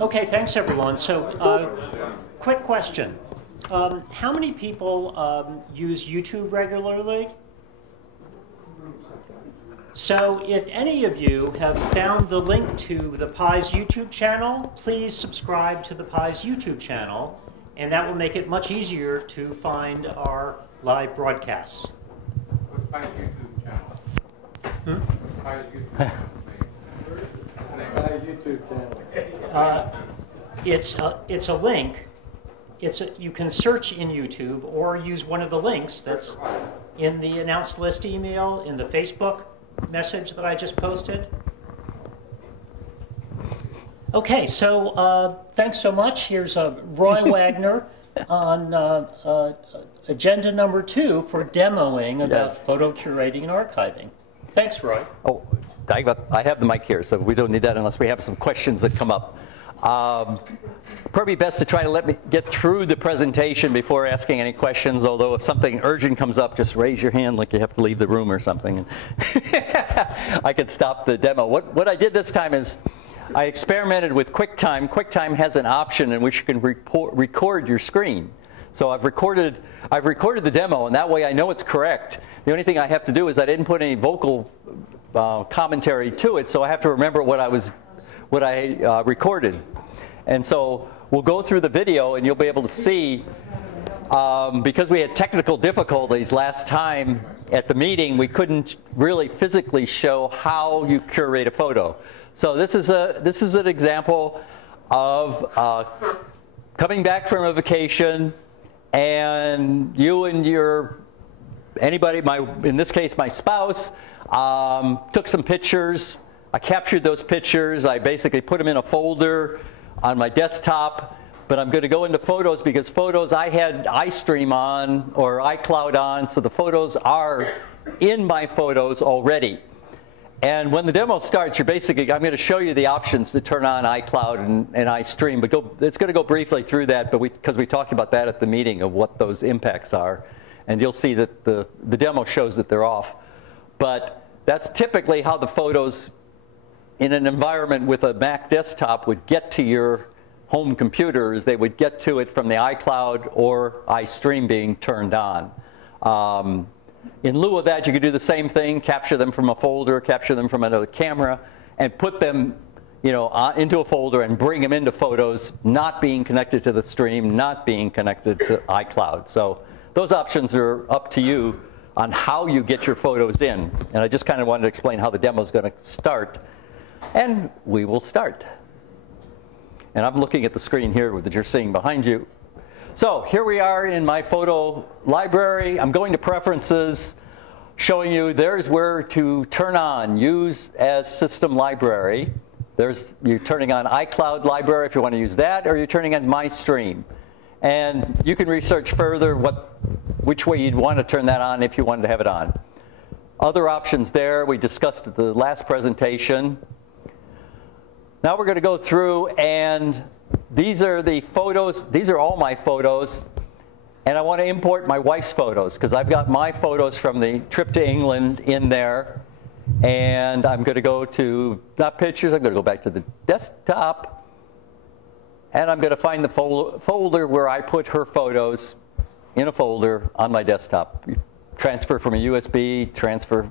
Okay, thanks everyone. So, quick question. How many people use YouTube regularly? So if any of you have found the link to the Pi's YouTube channel, please subscribe to the Pi's YouTube channel, and that will make it much easier to find our live broadcasts. What's Pi's YouTube channel? What's Pi's YouTube channel? It's a link. You can search in YouTube or use one of the links that's in the announced list email, in the Facebook message that I just posted. Okay, so thanks so much. Here's Roy Wagner on agenda number 2 for demoing about photo curating and archiving. Thanks, Roy. Oh, I have the mic here, so we don't need that unless we have some questions that come up. Probably best to try to let me get through the presentation before asking any questions, although if something urgent comes up, just raise your hand like you have to leave the room or something. I could stop the demo. What I did this time is I experimented with QuickTime. QuickTime has an option in which you can record your screen. So I've recorded the demo, and that way I know it's correct. The only thing I have to do is I didn't put any vocal commentary to it, so I have to remember what I recorded. And so we'll go through the video, and you'll be able to see, because we had technical difficulties last time at the meeting, we couldn't really physically show how you curate a photo. So this is an example of coming back from a vacation, and you and anybody, in this case my spouse, took some pictures. I captured those pictures. I basically put them in a folder on my desktop, but I'm going to go into Photos because Photos I had iStream on or iCloud on, so the photos are in my Photos already. And when the demo starts, I'm going to show you the options to turn on iCloud and iStream, but it's going to go briefly through that, but because we talked about that at the meeting of what those impacts are, and you'll see that the demo shows that they're off. But that's typically how the photos in an environment with a Mac desktop would get to your home computers. They would get to it from the iCloud or iStream being turned on. In lieu of that, you could do the same thing, capture them from a folder, capture them from another camera, and put them into a folder and bring them into Photos, not being connected to the stream, not being connected to iCloud. So those options are up to you on how you get your photos in. And I just kind of wanted to explain how the demo is going to start. And we will start. And I'm looking at the screen here that you're seeing behind you. So here we are in my photo library. I'm going to Preferences, showing you there's where to turn on Use as System Library. You're turning on iCloud Library if you want to use that, or you're turning on MyStream. And you can research further which way you'd want to turn that on if you wanted to have it on. Other options there we discussed at the last presentation. Now we're going to go through, and these are the photos. These are all my photos, and I want to import my wife's photos because I've got my photos from the trip to England in there, and I'm going to go to, not pictures, I'm going to go back to the desktop, and I'm going to find the folder where I put her photos in a folder on my desktop. You transfer from a USB, transfer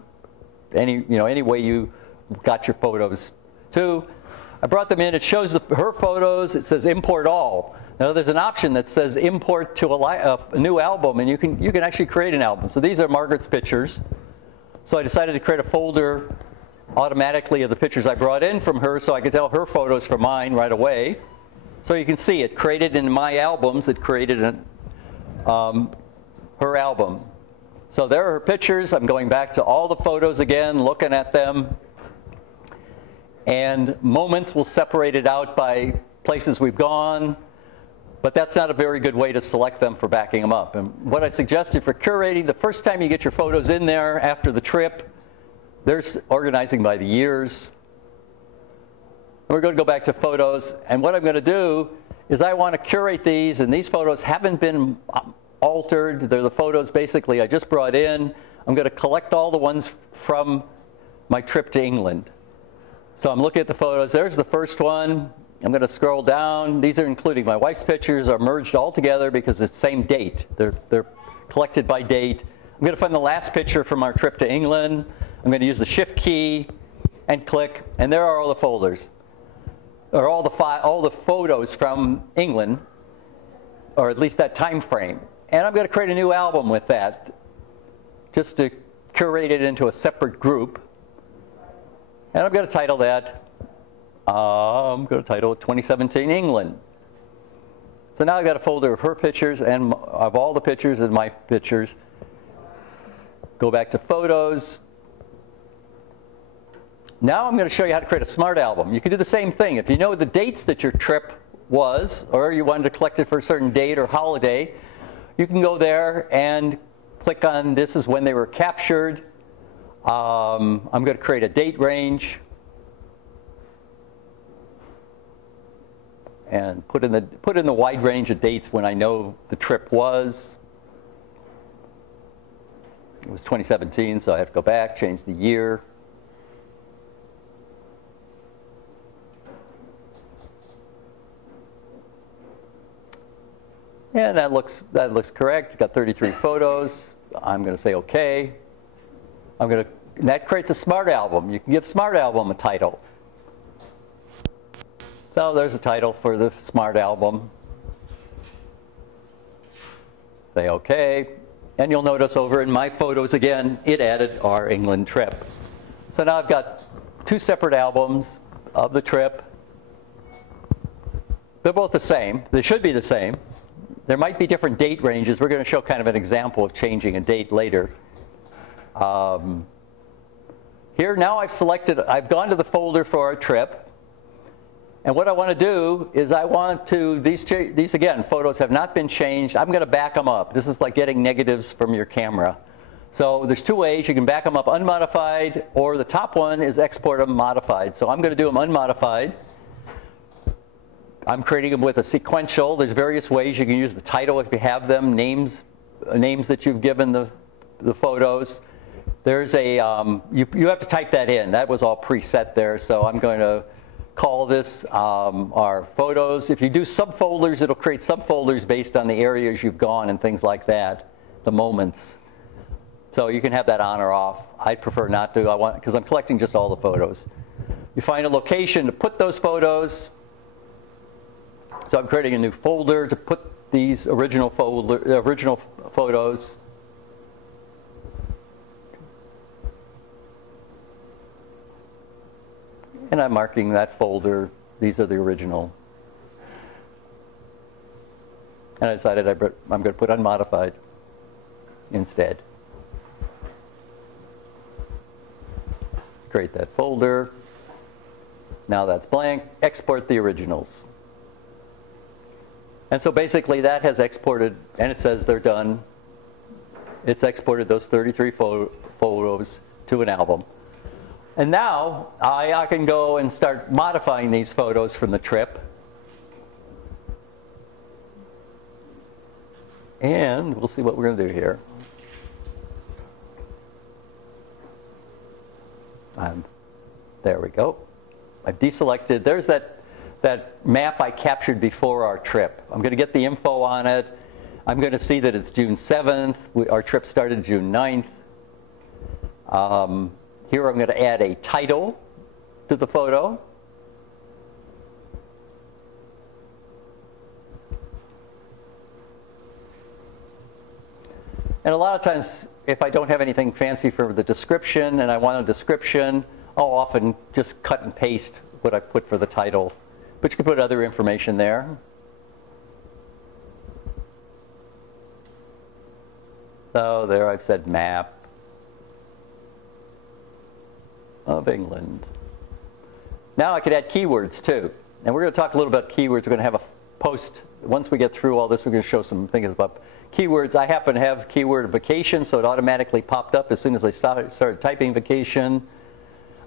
any way you got your photos to. I brought them in. It shows her photos. It says import all. Now there's an option that says import to a new album, and you can actually create an album. So these are Margaret's pictures. So I decided to create a folder automatically of the pictures I brought in from her, so I could tell her photos from mine right away. So you can see it created in my albums. It created her album. So there are her pictures. I'm going back to all the photos again, looking at them. And Moments will separate it out by places we've gone, but that's not a very good way to select them for backing them up. And what I suggested for curating, the first time you get your photos in there after the trip, there's organizing by the years. We're going to go back to Photos, and what I'm going to do is I want to curate these, and these photos haven't been altered. They're the photos basically I just brought in. I'm going to collect all the ones from my trip to England. So I'm looking at the photos. There's the first one. I'm going to scroll down. These are including my wife's pictures are merged all together because it's the same date. They're collected by date. I'm going to find the last picture from our trip to England. I'm going to use the Shift key and click, and there are all the folders, or all the photos from England, or at least that time frame. And I'm going to create a new album with that, just to curate it into a separate group. And I'm going to title that, I'm going to title it 2017 England. So now I've got a folder of her pictures and of all the pictures and my pictures. Go back to photos. Now I'm going to show you how to create a smart album. You can do the same thing. If you know the dates that your trip was, or you wanted to collect it for a certain date or holiday, you can go there and click on this is when they were captured. I'm going to create a date range and put in the wide range of dates when I know the trip was. It was 2017, so I have to go back, change the year. And that looks correct. Got 33 photos. I'm going to say OK. And that creates a smart album. You can give smart album a title. So there's a title for the smart album. Say OK. And you'll notice over in my photos again, it added our England trip. So now I've got two separate albums of the trip. They're both the same. They should be the same. There might be different date ranges. We're going to show kind of an example of changing a date later. Here now I've gone to the folder for our trip. And what I want to do is these again, photos have not been changed. I'm going to back them up. This is like getting negatives from your camera. So there's two ways. You can back them up unmodified, or the top one is export them modified. So I'm going to do them unmodified. I'm creating them with a sequential. There's various ways you can use the title if you have them, names that you've given the photos. There's a, you have to type that in. That was all preset there, so I'm going to call this our photos. If you do subfolders, it'll create subfolders based on the areas you've gone and things like that, the moments. So you can have that on or off. I'd prefer not to, because I'm collecting just all the photos. You find a location to put those photos. So I'm creating a new folder to put these original photos. And I'm marking that folder. These are the original. And I decided I'm going to put unmodified instead. Create that folder. Now that's blank. Export the originals. And so basically that has exported, and it says they're done. It's exported those 33 photos to an album. And now I can go and start modifying these photos from the trip. And we'll see what we're going to do here. There we go. I've deselected. There's that map I captured before our trip. I'm going to get the info on it. I'm going to see that it's June 7th. Our trip started June 9th. Here I'm going to add a title to the photo. And a lot of times, if I don't have anything fancy for the description and I want a description, I'll often just cut and paste what I put for the title. But you can put other information there. So there I've said map of England. Now I could add keywords too. And we're going to talk a little about keywords. We're going to have a post. Once we get through all this, we're going to show some things about keywords. I happen to have keyword vacation, so it automatically popped up as soon as I started typing vacation.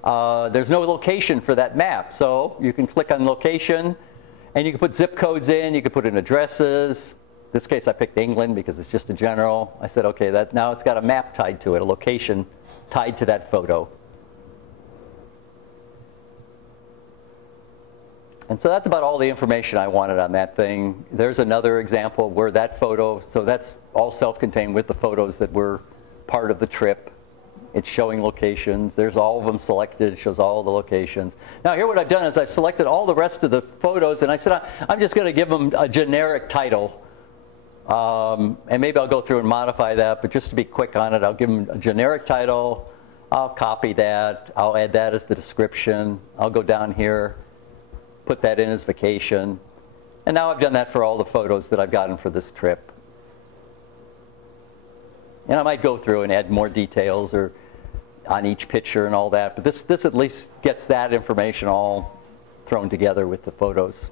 There's no location for that map, so you can click on location, and you can put zip codes in. You can put in addresses. In this case, I picked England because it's just a general. I said, okay, now it's got a map tied to it, a location tied to that photo. And so that's about all the information I wanted on that thing. There's another example where that photo, so that's all self-contained with the photos that were part of the trip. It's showing locations. There's all of them selected. It shows all the locations. Now here what I've done is I've selected all the rest of the photos, and I said I'm just going to give them a generic title. And maybe I'll go through and modify that, but just to be quick on it, I'll give them a generic title. I'll copy that. I'll add that as the description. I'll go down here, put that in as vacation. And now I've done that for all the photos that I've gotten for this trip. And I might go through and add more details or on each picture and all that, but this at least gets that information all thrown together with the photos.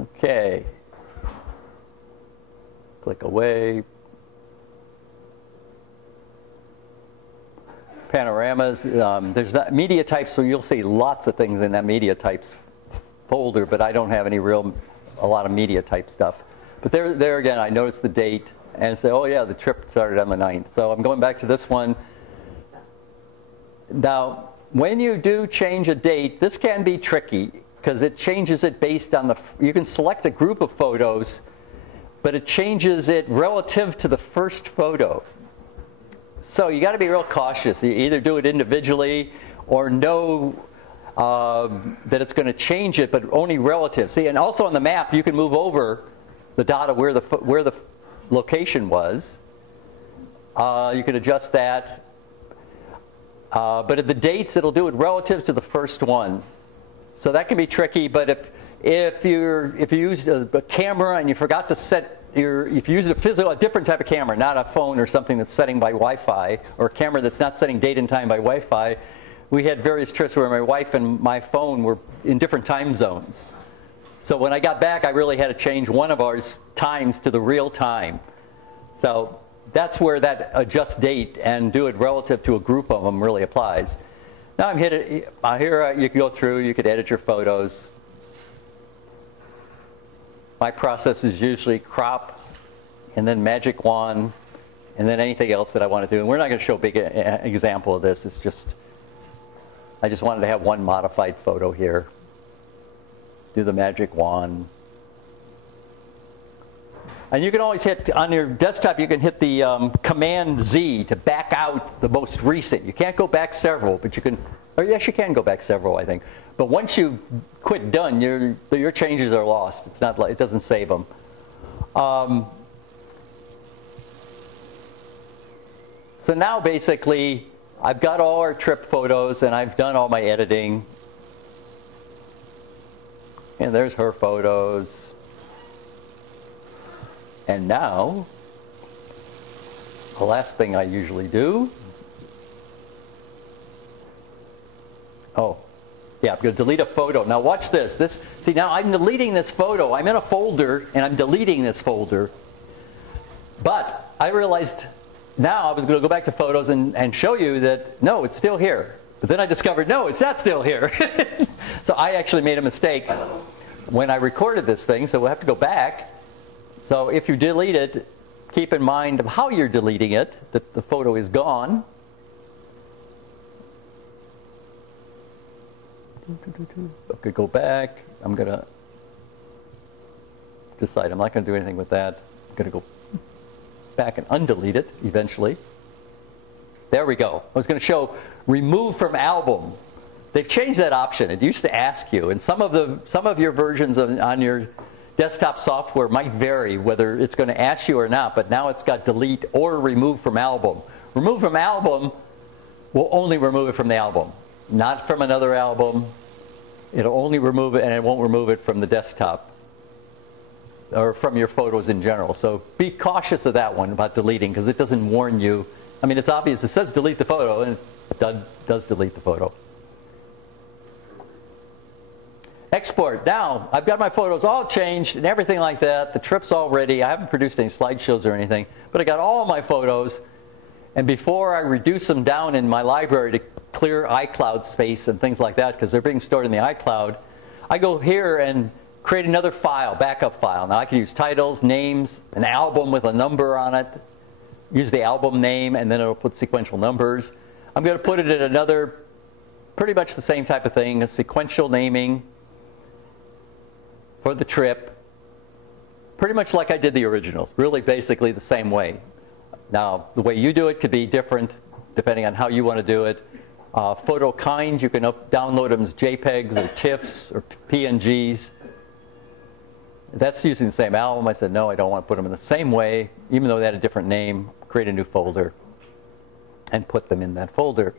Okay. Click away. Panoramas. There's not media types, so you'll see lots of things in that media types folder, but I don't have a lot of media type stuff. But there again, I noticed the date and say, oh yeah, the trip started on the 9th. So I'm going back to this one. Now, when you do change a date, this can be tricky because it changes it based on you can select a group of photos, but it changes it relative to the first photo. So you got to be real cautious. You either do it individually or know that it's going to change it, but only relative. See, and also on the map, you can move over the dot of where the location was. You can adjust that. But at the dates, it'll do it relative to the first one. So that can be tricky. But if you used a camera and you forgot to set if you use a different type of camera, not a phone or something that's setting by Wi-Fi, or a camera that's not setting date and time by Wi-Fi. We had various trips where my wife and my phone were in different time zones. So when I got back, I really had to change one of our times to the real time. So that's where that adjust date and do it relative to a group of them really applies. Now I'm here you can go through, you could edit your photos. My process is usually crop and then magic wand and then anything else that I want to do. And we're not going to show a big example of this. It's just, I just wanted to have one modified photo here. Do the magic wand. And you can always hit, on your desktop, you can hit the Command Z to back out the most recent. You can't go back several, but you can, or yes, you can go back several, I think. But once you quit done, your changes are lost. It's not like, it doesn't save them. So now basically, I've got all our trip photos and I've done all my editing. And there's her photos. And now, the last thing I usually do. Oh, yeah, I'm going to delete a photo. Now watch this. See, now I'm deleting this photo. I'm in a folder and I'm deleting this folder. But I realized now I was going to go back to photos and show you that, no, it's still here. But then I discovered, no, it's not still here. So I actually made a mistake when I recorded this thing, so we'll have to go back. So if you delete it, keep in mind of how you're deleting it, that the photo is gone. I could go back. I'm going to decide I'm not going to do anything with that. I'm going to go back and undelete it eventually. There we go. I was going to show remove from album. They've changed that option. It used to ask you, and some of your versions on your desktop software might vary whether it's going to ask you or not, but now it's got delete or remove from album. Remove from album will only remove it from the album, not from another album. It'll only remove it, and it won't remove it from the desktop or from your photos in general. So be cautious of that one about deleting, because it doesn't warn you. I mean, it's obvious. It says delete the photo, and it does delete the photo. Export. Now, I've got my photos all changed and everything like that. The trip's all ready. I haven't produced any slideshows or anything, but I got all my photos. And before I reduce them down in my library to clear iCloud space and things like that, because they're being stored in the iCloud, I go here and create another file, backup file. Now I can use titles, names, an album with a number on it, use the album name, and then it'll put sequential numbers. I'm going to put it in another, pretty much the same type of thing, a sequential naming for the trip. Pretty much like I did the originals, really basically the same way. Now, the way you do it could be different depending on how you want to do it. Photo kind, you can download them as JPEGs or TIFFs or PNGs. That's using the same album. I said, no, I don't want to put them in the same way, even though they had a different name. Create a new folder and put them in that folder.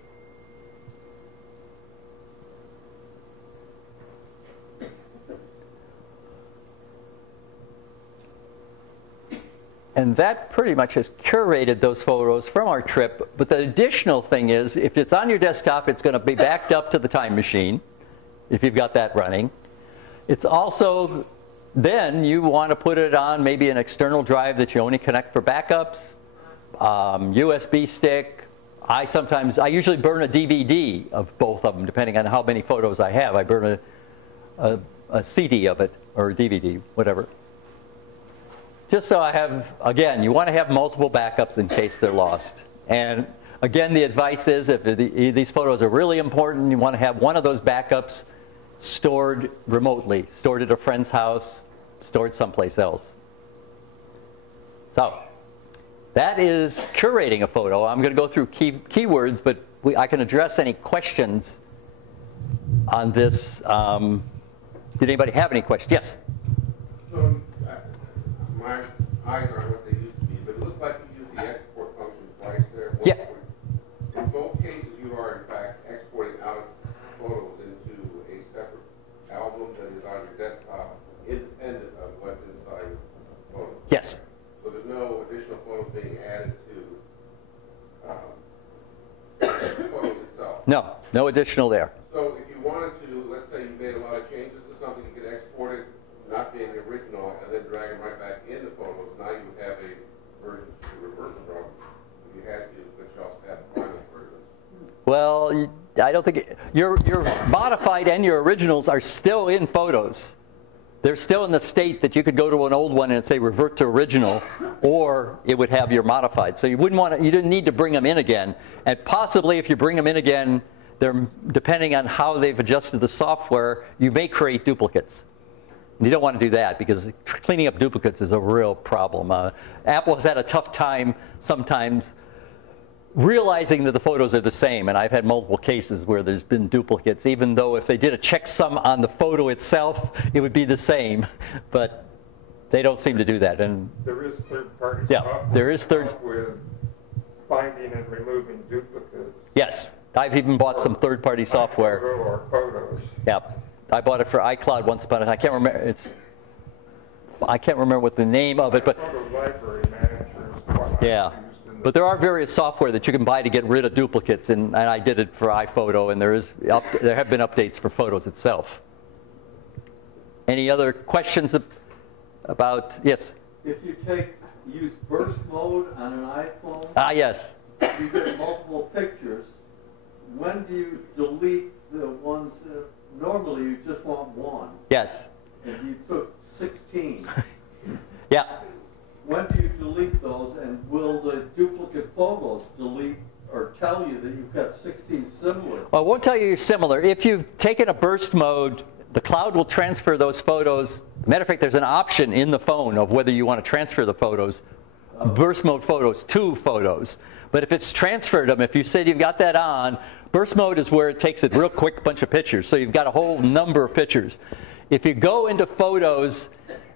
And that pretty much has curated those photos from our trip. But the additional thing is, if it's on your desktop, it's going to be backed up to the Time Machine, if you've got that running. It's also, then you want to put it on maybe an external drive that you only connect for backups, USB stick. I usually burn a DVD of both of them, depending on how many photos I have. I burn a CD of it, or a DVD, whatever. Just so I have, again, you want to have multiple backups in case they're lost. And again, the advice is if these photos are really important, you want to have one of those backups stored remotely, stored at a friend's house, stored someplace else. So that is curating a photo. I'm going to go through keywords, but I can address any questions on this. Did anybody have any questions? Yes? So, my eyes aren't what they used to be, but it looks like you used the export function twice there. Yeah. In both cases, you are, in fact, exporting out photos into a separate album that is on your desktop, independent of what's inside the photos. Yes. So there's no additional photos being added to the photos itself. No, no additional there. So if you wanted to, let's say you made a lot of changes to something, you could export it, not being the original, and then drag it right back into photos. Now you have a version to revert from if you had to, but you also have final versions. Well, I don't think your modified and your originals are still in photos. They're still in the state that you could go to an old one and say revert to original, or it would have your modified. So you wouldn't want to, you didn't need to bring them in again. And possibly if you bring them in again, they're, depending on how they've adjusted the software, you may create duplicates. And you don't want to do that because cleaning up duplicates is a real problem. Apple has had a tough time sometimes realizing that the photos are the same, and I've had multiple cases where there's been duplicates, even though if they did a checksum on the photo itself, it would be the same, but they don't seem to do that. And there is third-party software. There is with finding and removing duplicates. Yes, I've even bought some third-party software. iPhoto or photos. Yeah, I bought it for iCloud once upon a time. I can't remember what the name of it, but Photo library managers. yeah. But there are various software that you can buy to get rid of duplicates, and I did it for iPhoto, and there have been updates for Photos itself. Any other questions about, yes? If you use burst mode on an iPhone, yes. you get multiple pictures. When do you delete the ones that normally you just want one? Yes. And you took 16. Yeah. When do you delete those, and will the duplicate photos delete or tell you that you've got 16 similar? Well, it won't tell you you're similar. If you've taken a burst mode, the cloud will transfer those photos. Matter of fact, there's an option in the phone of whether you want to transfer the photos, burst mode photos to photos. But if it's transferred them, if you said you've got that on, burst mode is where it takes a real quick bunch of pictures. So you've got a whole number of pictures. If you go into Photos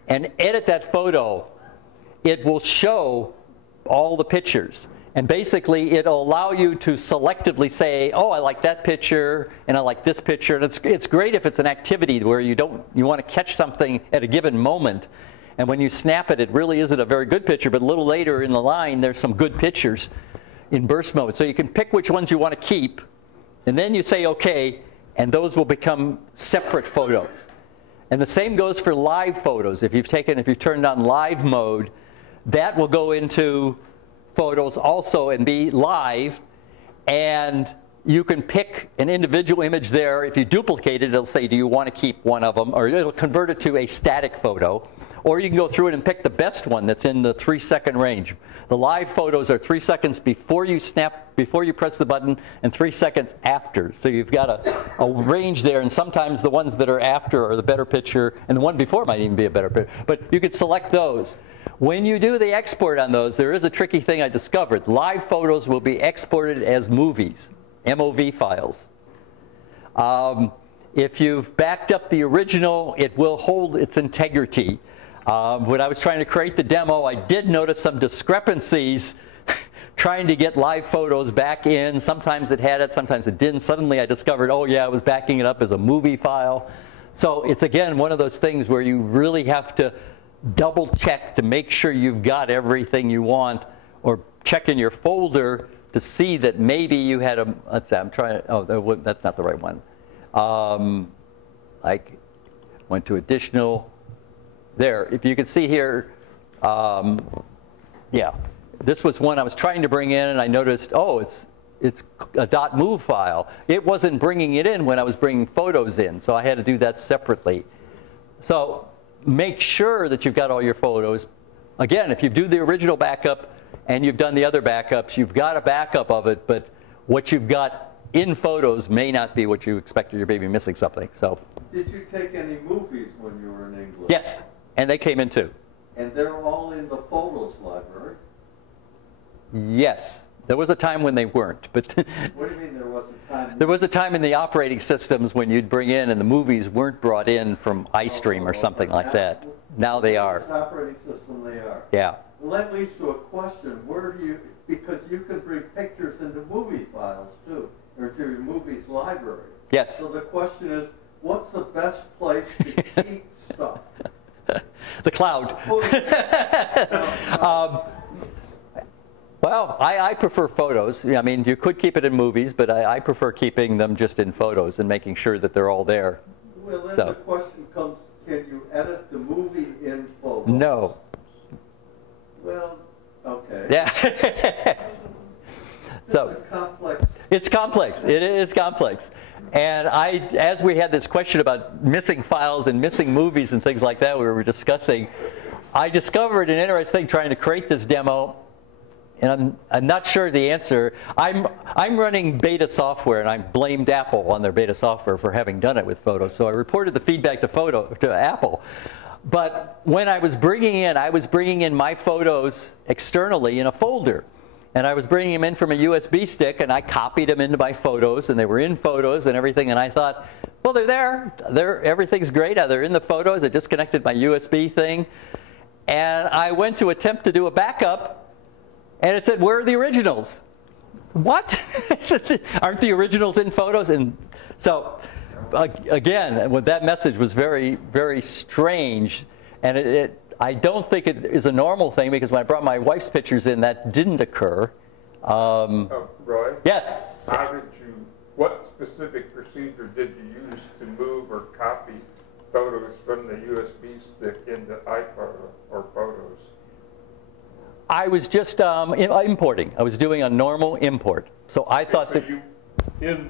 and edit that photo, it will show all the pictures. And basically, it'll allow you to selectively say, oh, I like that picture, and I like this picture. And it's great if it's an activity where you want to catch something at a given moment. And when you snap it, it really isn't a very good picture, but a little later in the line, there's some good pictures in burst mode. So you can pick which ones you want to keep, and then you say OK, and those will become separate photos. And the same goes for live photos. If you've turned on live mode, that will go into Photos also and be live, and you can pick an individual image there. If you duplicate it, it'll say, do you want to keep one of them? Or it'll convert it to a static photo. or you can go through it and pick the best one that's in the 3-second range. The live photos are 3 seconds before you snap, before you press the button, and 3 seconds after. So you've got a range there, and sometimes the ones that are after are the better picture, and the one before might even be a better picture. But you could select those. When you do the export on those, there is a tricky thing I discovered. Live photos will be exported as movies, MOV files. If you've backed up the original, it will hold its integrity. When I was trying to create the demo, I did notice some discrepancies trying to get live photos back in. Sometimes it had it, sometimes it didn't. Suddenly I discovered, oh yeah, I was backing it up as a movie file. So it's again one of those things where you really have to double check to make sure you've got everything you want, or check in your folder to see that maybe you had a, let's say, I'm trying to, oh, that's not the right one. I went to additional, there, if you can see here, yeah, this was one I was trying to bring in, and I noticed, oh, it's a .mov file. It wasn't bringing it in when I was bringing photos in, so I had to do that separately. So make sure that you've got all your photos. Again, if you do the original backup and you've done the other backups, you've got a backup of it, but what you've got in photos may not be what you expected. You may be missing something. So. Did you take any movies when you were in England? Yes, and they came in too. And they're all in the photos library? Yes. There was a time when they weren't, but what do you mean there was a time? There was a time in the operating systems when you'd bring in and the movies weren't brought in from iStream or something like that. Now they are. This operating system they are. Yeah. Well, that leads to a question. Where do you, because you can bring pictures into movie files too, or to your movies library. Yes. So the question is, what's the best place to keep stuff? The cloud. Well, I prefer photos. I mean, you could keep it in movies, but I prefer keeping them just in photos and making sure that they're all there. Well, then the question comes, can you edit the movie in photos? No. Well, okay. Yeah. So it's complex. It's complex. It is complex. And as we had this question about missing files and missing movies and things like that we were discussing, I discovered an interesting thing trying to create this demo. And I'm not sure the answer. I'm running beta software, and I blamed Apple on their beta software for having done it with photos. So I reported the feedback to Apple. But when I was bringing in my photos externally in a folder. And I was bringing them in from a USB stick, and I copied them into my photos, and they were in photos and everything. And I thought, well, they're there. Everything's great. They're in the photos. I disconnected my USB thing. And I went to attempt to do a backup. And it said, where are the originals? What? Aren't the originals in photos? And so, again, that message was very, very strange. And I don't think it is a normal thing, because when I brought my wife's pictures in, that didn't occur. Roy? Yes? What specific procedure did you use to move or copy photos from the USB stick into iPhoto or Photos? I was just importing. I was doing a normal import. So I thought that in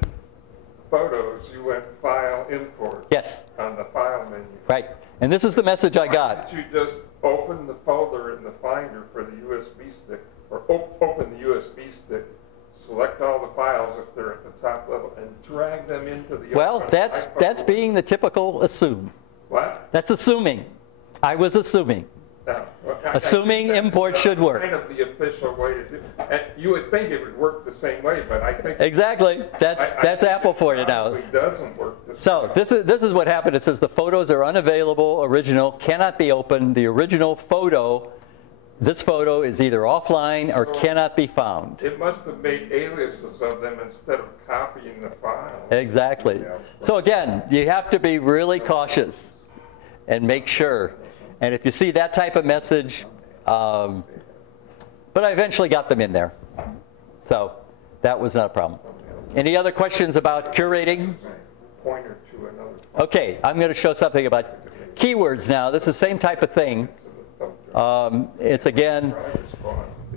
Photos, you went File, Import. Yes. On the File menu. Right. And this is the message I got. Why didn't you just open the folder in the Finder for the USB stick, or open the USB stick, select all the files if they're at the top level, and drag them into the Well, that's being the typical assume. What? That's assuming. I was assuming. No. Assuming import should work. Kind of the official way to do it. You would think it would work the same way, but I think exactly. That's Apple for you now. It doesn't work. So this is what happened. It says the photos are unavailable. Original cannot be opened. The original photo, this photo is either offline or cannot be found. It must have made aliases of them instead of copying the file. Exactly. So again, you have to be really cautious and make sure. And if you see that type of message, but I eventually got them in there. So that was not a problem. Any other questions about curating? Pointer to another. Okay, I'm going to show something about keywords now. This is the same type of thing. It's again,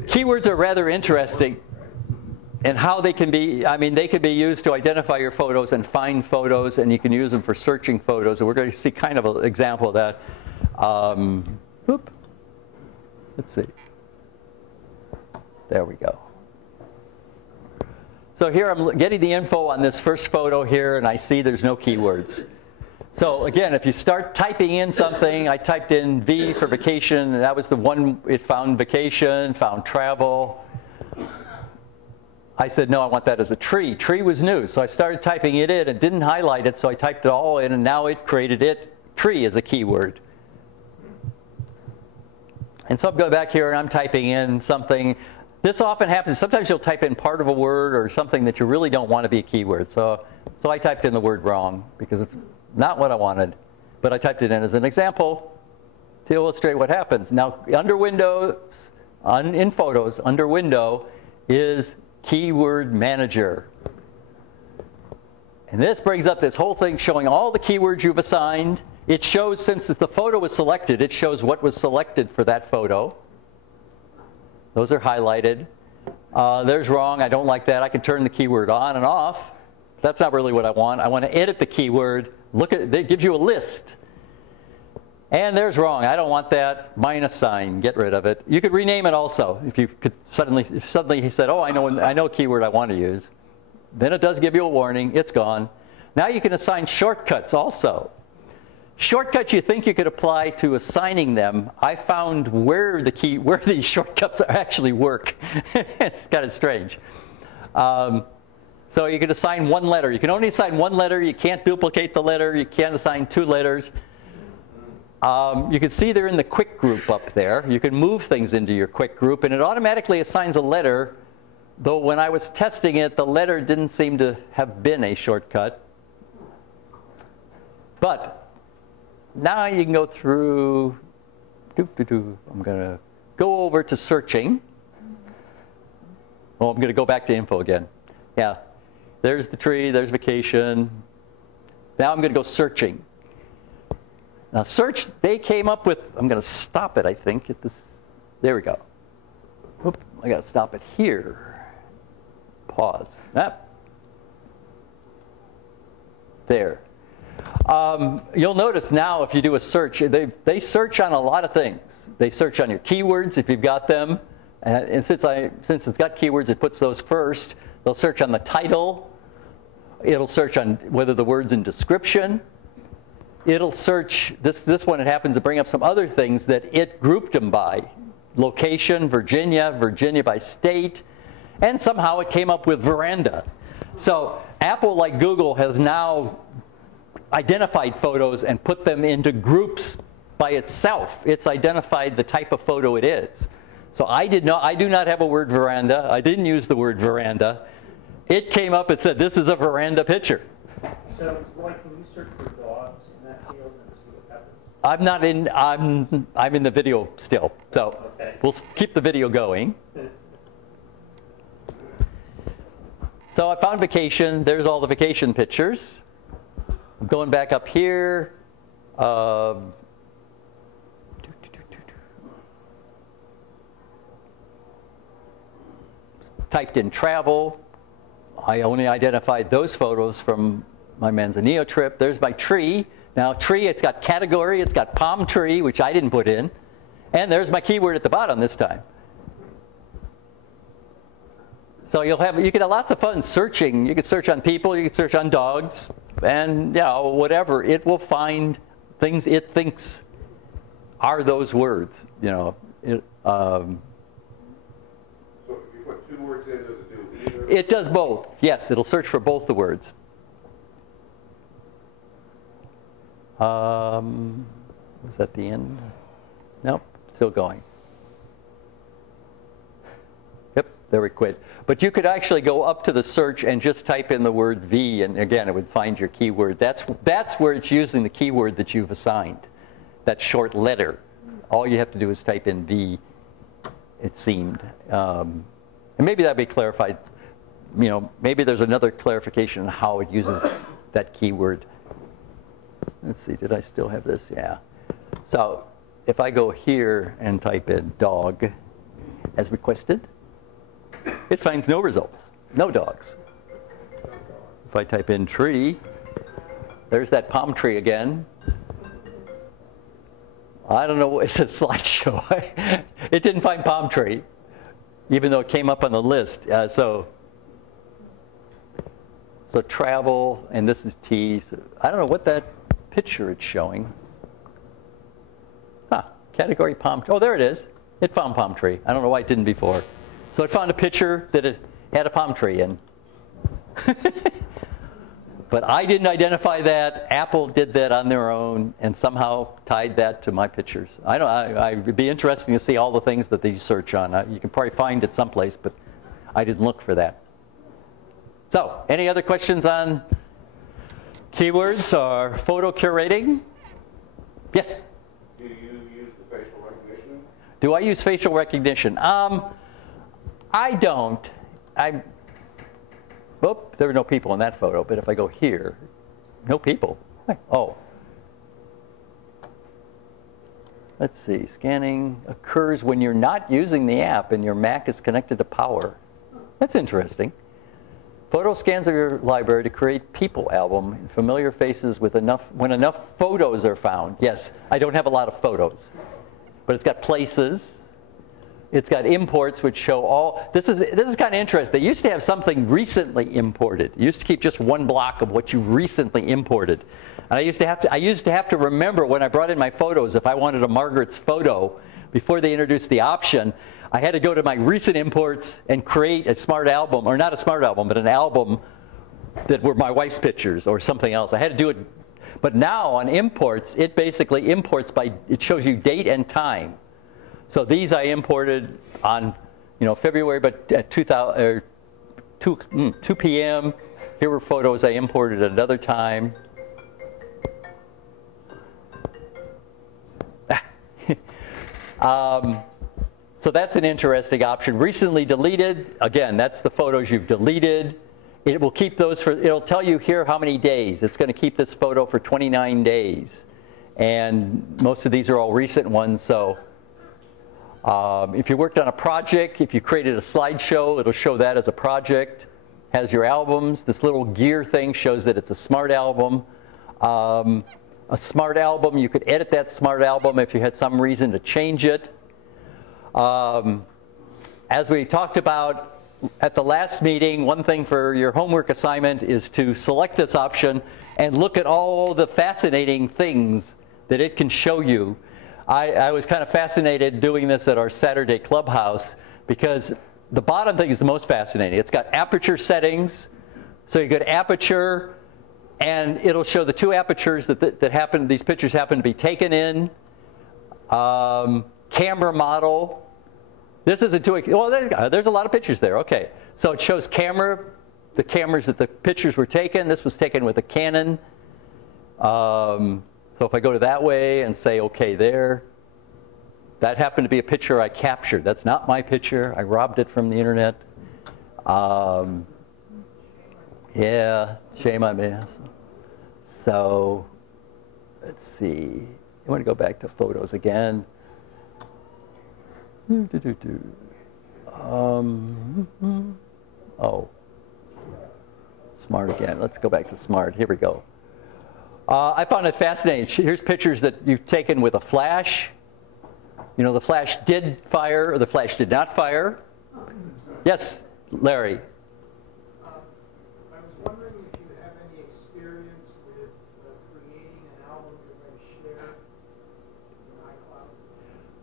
keywords are rather interesting in how they can be, they can be used to identify your photos and find photos, and you can use them for searching photos. And we're going to see kind of an example of that. Whoop. Let's see. There we go. So here I'm getting the info on this first photo here, and I see there's no keywords. So again, if you start typing in something, I typed in V for vacation, and that was the one it found vacation, found travel. I said, no, I want that as a tree. Tree was new, so I started typing it in. It didn't highlight it, so I typed it all in, and now it created it, tree, as a keyword. And so I'm going back here, and I'm typing in something. This often happens. Sometimes you'll type in part of a word or something that you really don't want to be a keyword. So I typed in the word wrong because it's not what I wanted. But I typed it in as an example to illustrate what happens. Now, under Windows, in Photos, under Window is Keyword Manager. And this brings up this whole thing showing all the keywords you've assigned. It shows, since the photo was selected, it shows what was selected for that photo. Those are highlighted. There's wrong. I don't like that. I can turn the keyword on and off. That's not really what I want. I want to edit the keyword. Look at it gives you a list. And there's wrong. I don't want that. Minus sign. Get rid of it. You could rename it also if you could suddenly he said, oh, I know a keyword I want to use. Then it does give you a warning. It's gone. Now you can assign shortcuts also. Shortcuts you think you could apply to assigning them. I found where these shortcuts actually work. It's kind of strange. So you can assign one letter. You can only assign one letter. You can't duplicate the letter. You can't assign two letters. You can see they're in the quick group up there. You can move things into your quick group, and it automatically assigns a letter, though when I was testing it, the letter didn't seem to have been a shortcut. But now you can go through, I'm going to go over to searching. Oh, I'm going to go back to info again. Yeah, there's the tree, there's vacation. Now I'm going to go searching. Now search, they came up with, I'm going to stop it, I think, at this, there we go. Oop, I got to stop it here. Pause. There. You'll notice now if you do a search, they search on a lot of things. They search on your keywords if you've got them. And since it's got keywords, it puts those first. They'll search on the title. It'll search on whether the word's in description. It'll search, this one, it happens to bring up some other things that it grouped them by. Location, Virginia, Virginia by state, and somehow it came up with veranda. So Apple, like Google, has now identified photos and put them into groups by itself. It's identified the type of photo it is. So I do not have a word veranda. I didn't use the word veranda. It came up and said, this is a veranda picture. So, Roy, can you search for dogs in that field and see what happens? I'm in the video still, so okay. We'll keep the video going. So I found vacation. There's all the vacation pictures. I'm going back up here. Typed in travel. I only identified those photos from my Manzanillo trip. There's my tree. Now tree, it's got category, it's got palm tree, which I didn't put in. And there's my keyword at the bottom this time. So you can have lots of fun searching. You can search on people, you can search on dogs, and whatever. It will find things it thinks are those words. So if you put two words in, does it do either? It does both. Yes, it'll search for both the words. Was that the end? Nope, still going. Yep, there we quit. But you could actually go up to the search and just type in the word V, and again, it would find your keyword. That's where it's using the keyword that you've assigned, that short letter. All you have to do is type in V, it seemed. And maybe that'd be clarified. Maybe there's another clarification on how it uses that keyword. Let's see, did I still have this? Yeah. So if I go here and type in dog as requested, it finds no results, no dogs. If I type in tree, there's that palm tree again. I don't know. It's a slideshow. It didn't find palm tree, even though it came up on the list. So travel, and this is T. So I don't know what that picture it's showing. Category palm tree. Oh, there it is. It found palm tree. I don't know why it didn't before. So it found a picture that it had a palm tree in. But I didn't identify that. Apple did that on their own and somehow tied that to my pictures. It'd be interesting to see all the things that they search on. You can probably find it someplace, but I didn't look for that. So, any other questions on keywords or photo curating? Yes? Do you use the facial recognition? Do I use facial recognition? I don't. Whoop, there were no people in that photo, but if I go here, no people. Oh. Let's see, scanning occurs when you're not using the app and your Mac is connected to power. That's interesting. Photo scans of your library to create people album in familiar faces with when enough photos are found. Yes, I don't have a lot of photos, but it's got places. It's got imports which show all. This is kind of interesting. They used to have something recently imported. You used to keep just one block of what you recently imported. And I used to have to remember when I brought in my photos, if I wanted a Margaret's photo, before they introduced the option, I had to go to my recent imports and create a smart album, or not a smart album, but an album that were my wife's pictures or something else. I had to do it. But now on imports, it basically imports it shows you date and time. So these I imported on, February, but at 2 p.m. Here were photos I imported at another time. So that's an interesting option. Recently deleted, again, that's the photos you've deleted. It will keep those it'll tell you here how many days. It's going to keep this photo for 29 days. And most of these are all recent ones, so if you worked on a project, if you created a slideshow, it'll show that as a project. Has your albums. This little gear thing shows that it's a smart album. A smart album, you could edit that smart album if you had some reason to change it. As we talked about at the last meeting, one thing for your homework assignment is to select this option and look at all the fascinating things that it can show you. I was kind of fascinated doing this at our Saturday clubhouse because the bottom thing is the most fascinating. It's got aperture settings. So you go to aperture, and it'll show the two apertures that these pictures happen to be taken in. Camera model. This isn't too, well, there's a lot of pictures there. Okay. So it shows the cameras that the pictures were taken. This was taken with a Canon. So if I go to that way and say, okay, there, that happened to be a picture I captured. That's not my picture. I robbed it from the internet. Yeah, shame on me. So let's see. I want to go back to photos again. Oh, smart again. Let's go back to smart. Here we go. I found it fascinating. Here's pictures that you've taken with a flash. The flash did fire or the flash did not fire. Yes, Larry. I was wondering if you have any experience with creating an album you're going to share in iCloud.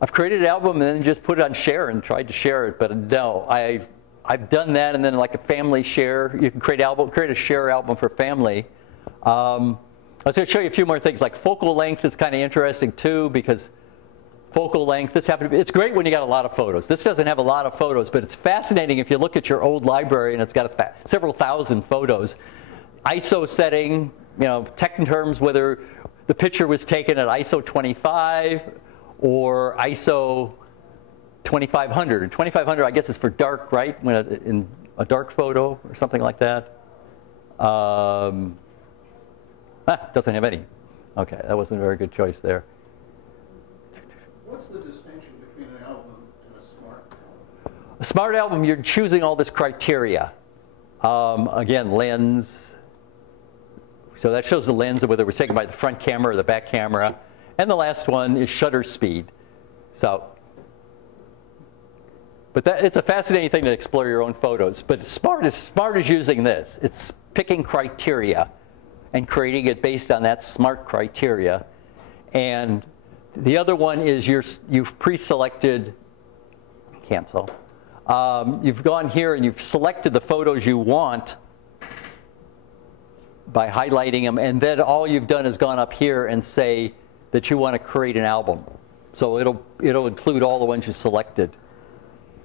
I've created an album and then just put it on share and tried to share it, but no, I've done that, and then like a family share. You can create a share album for family. I was going to show you a few more things, like focal length is kind of interesting too, because focal length, it's great when you got a lot of photos. This doesn't have a lot of photos, but it's fascinating if you look at your old library and it's got several thousand photos. ISO setting, tech terms, whether the picture was taken at ISO 25 or ISO 2500. 2500, I guess, is for dark, right? In a dark photo or something like that. Doesn't have any. Okay, that wasn't a very good choice there. What's the distinction between an album and a smart album? A smart album, you're choosing all this criteria. Again, lens. So that shows the lens of whether it was taken by the front camera or the back camera. And the last one is shutter speed. So, but it's a fascinating thing to explore your own photos. But Smart is using this. It's picking criteria and creating it based on that SMART criteria. And the other one is you've pre-selected, cancel. You've gone here and you've selected the photos you want by highlighting them, and then all you've done is gone up here and say that you want to create an album. So it'll include all the ones you selected.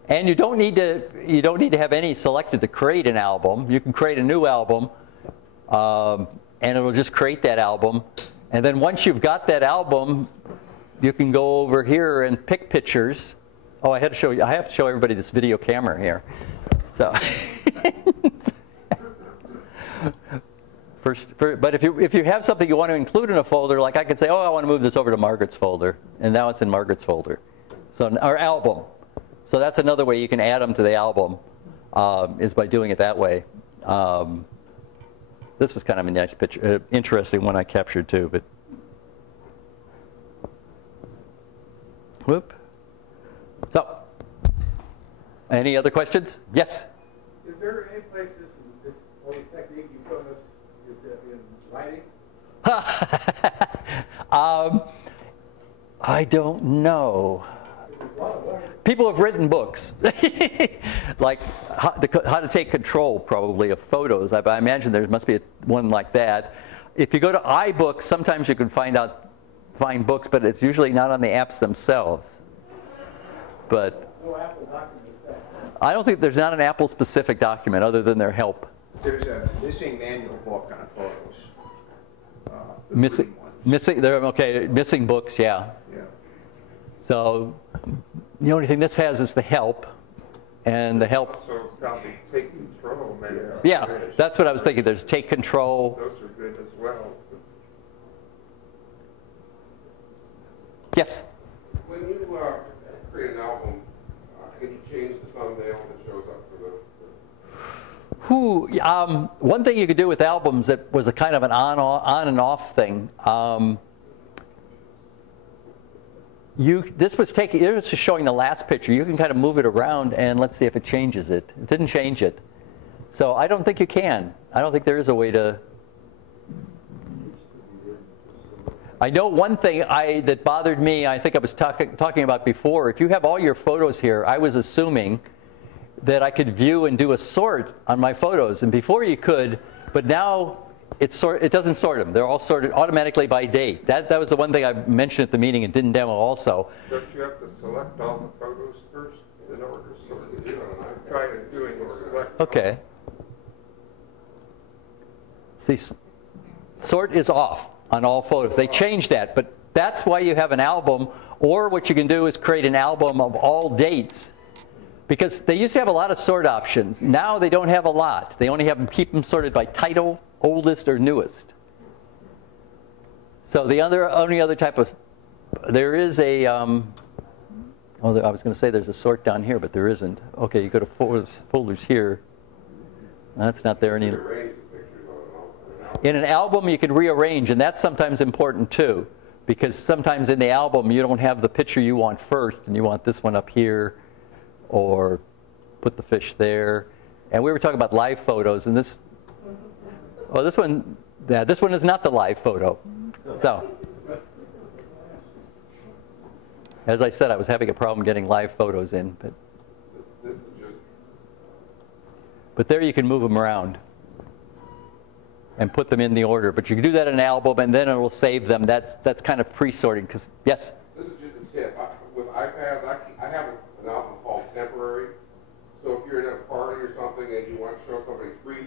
And you don't need to have any selected to create an album. You can create a new album, and it'll just create that album. And then once you've got that album, you can go over here and pick pictures. Oh, I have to show everybody this video camera here. So, but if you have something you want to include in a folder, like I could say, oh, I want to move this over to Margaret's folder, and now it's in Margaret's folder. So our album. So that's another way you can add them to the album, is by doing it that way. This was kind of a nice picture, interesting one I captured too. But whoop. So, any other questions? Yes. Is there any place all this technique you've shown us is in writing? I don't know. People have written books, like how to take control, probably, of photos. I imagine there must be one like that. If you go to iBooks, sometimes you can find books, but it's usually not on the apps themselves. But No Apple document is that. I don't think there's not an Apple-specific document other than their help. There's a missing manual book on photos. Missing books, yeah. Yeah. So the only thing this has is the help, and the help. So it's got the take control manual. Yeah, that's what I was thinking. There's take control. Those are good as well. Yes. When you create an album, can you change the thumbnail that shows up for the? One thing you could do with albums that was a kind of an on and off thing. This was just showing the last picture. You can kind of move it around and let's see if it changes it. It didn't change it. So I don't think you can. I don't think there is a way to. I know one thing that bothered me, I think I was talking about before. If you have all your photos here, I was assuming that I could view and do a sort on my photos. And before you could, but now it doesn't sort them. They're all sorted automatically by date. That was the one thing I mentioned at the meeting and didn't demo also. Don't you have to select all the photos first in order to sort it? I'm trying to do it and select. Okay. See, sort is off on all photos. They changed that, but that's why you have an album, or what you can do is create an album of all dates. Because they used to have a lot of sort options. Now they don't have a lot. They only keep them sorted by title, oldest, or newest. So the only other type of, there is a, I was going to say there's a sort down here, but there isn't. Okay, you go to folders here. That's not there anymore. In an album, you can rearrange, and that's sometimes important too, because sometimes in the album you don't have the picture you want first, and you want this one up here, or put the fish there. And we were talking about live photos, and this one is not the live photo. So, as I said, I was having a problem getting live photos in, but there you can move them around and put them in the order. But you can do that in an album, and then it will save them. That's kind of pre-sorting. Because yes. This is just a tip. With iPads, I have an album called Temporary. So if you're in a party or something and you want to show somebody three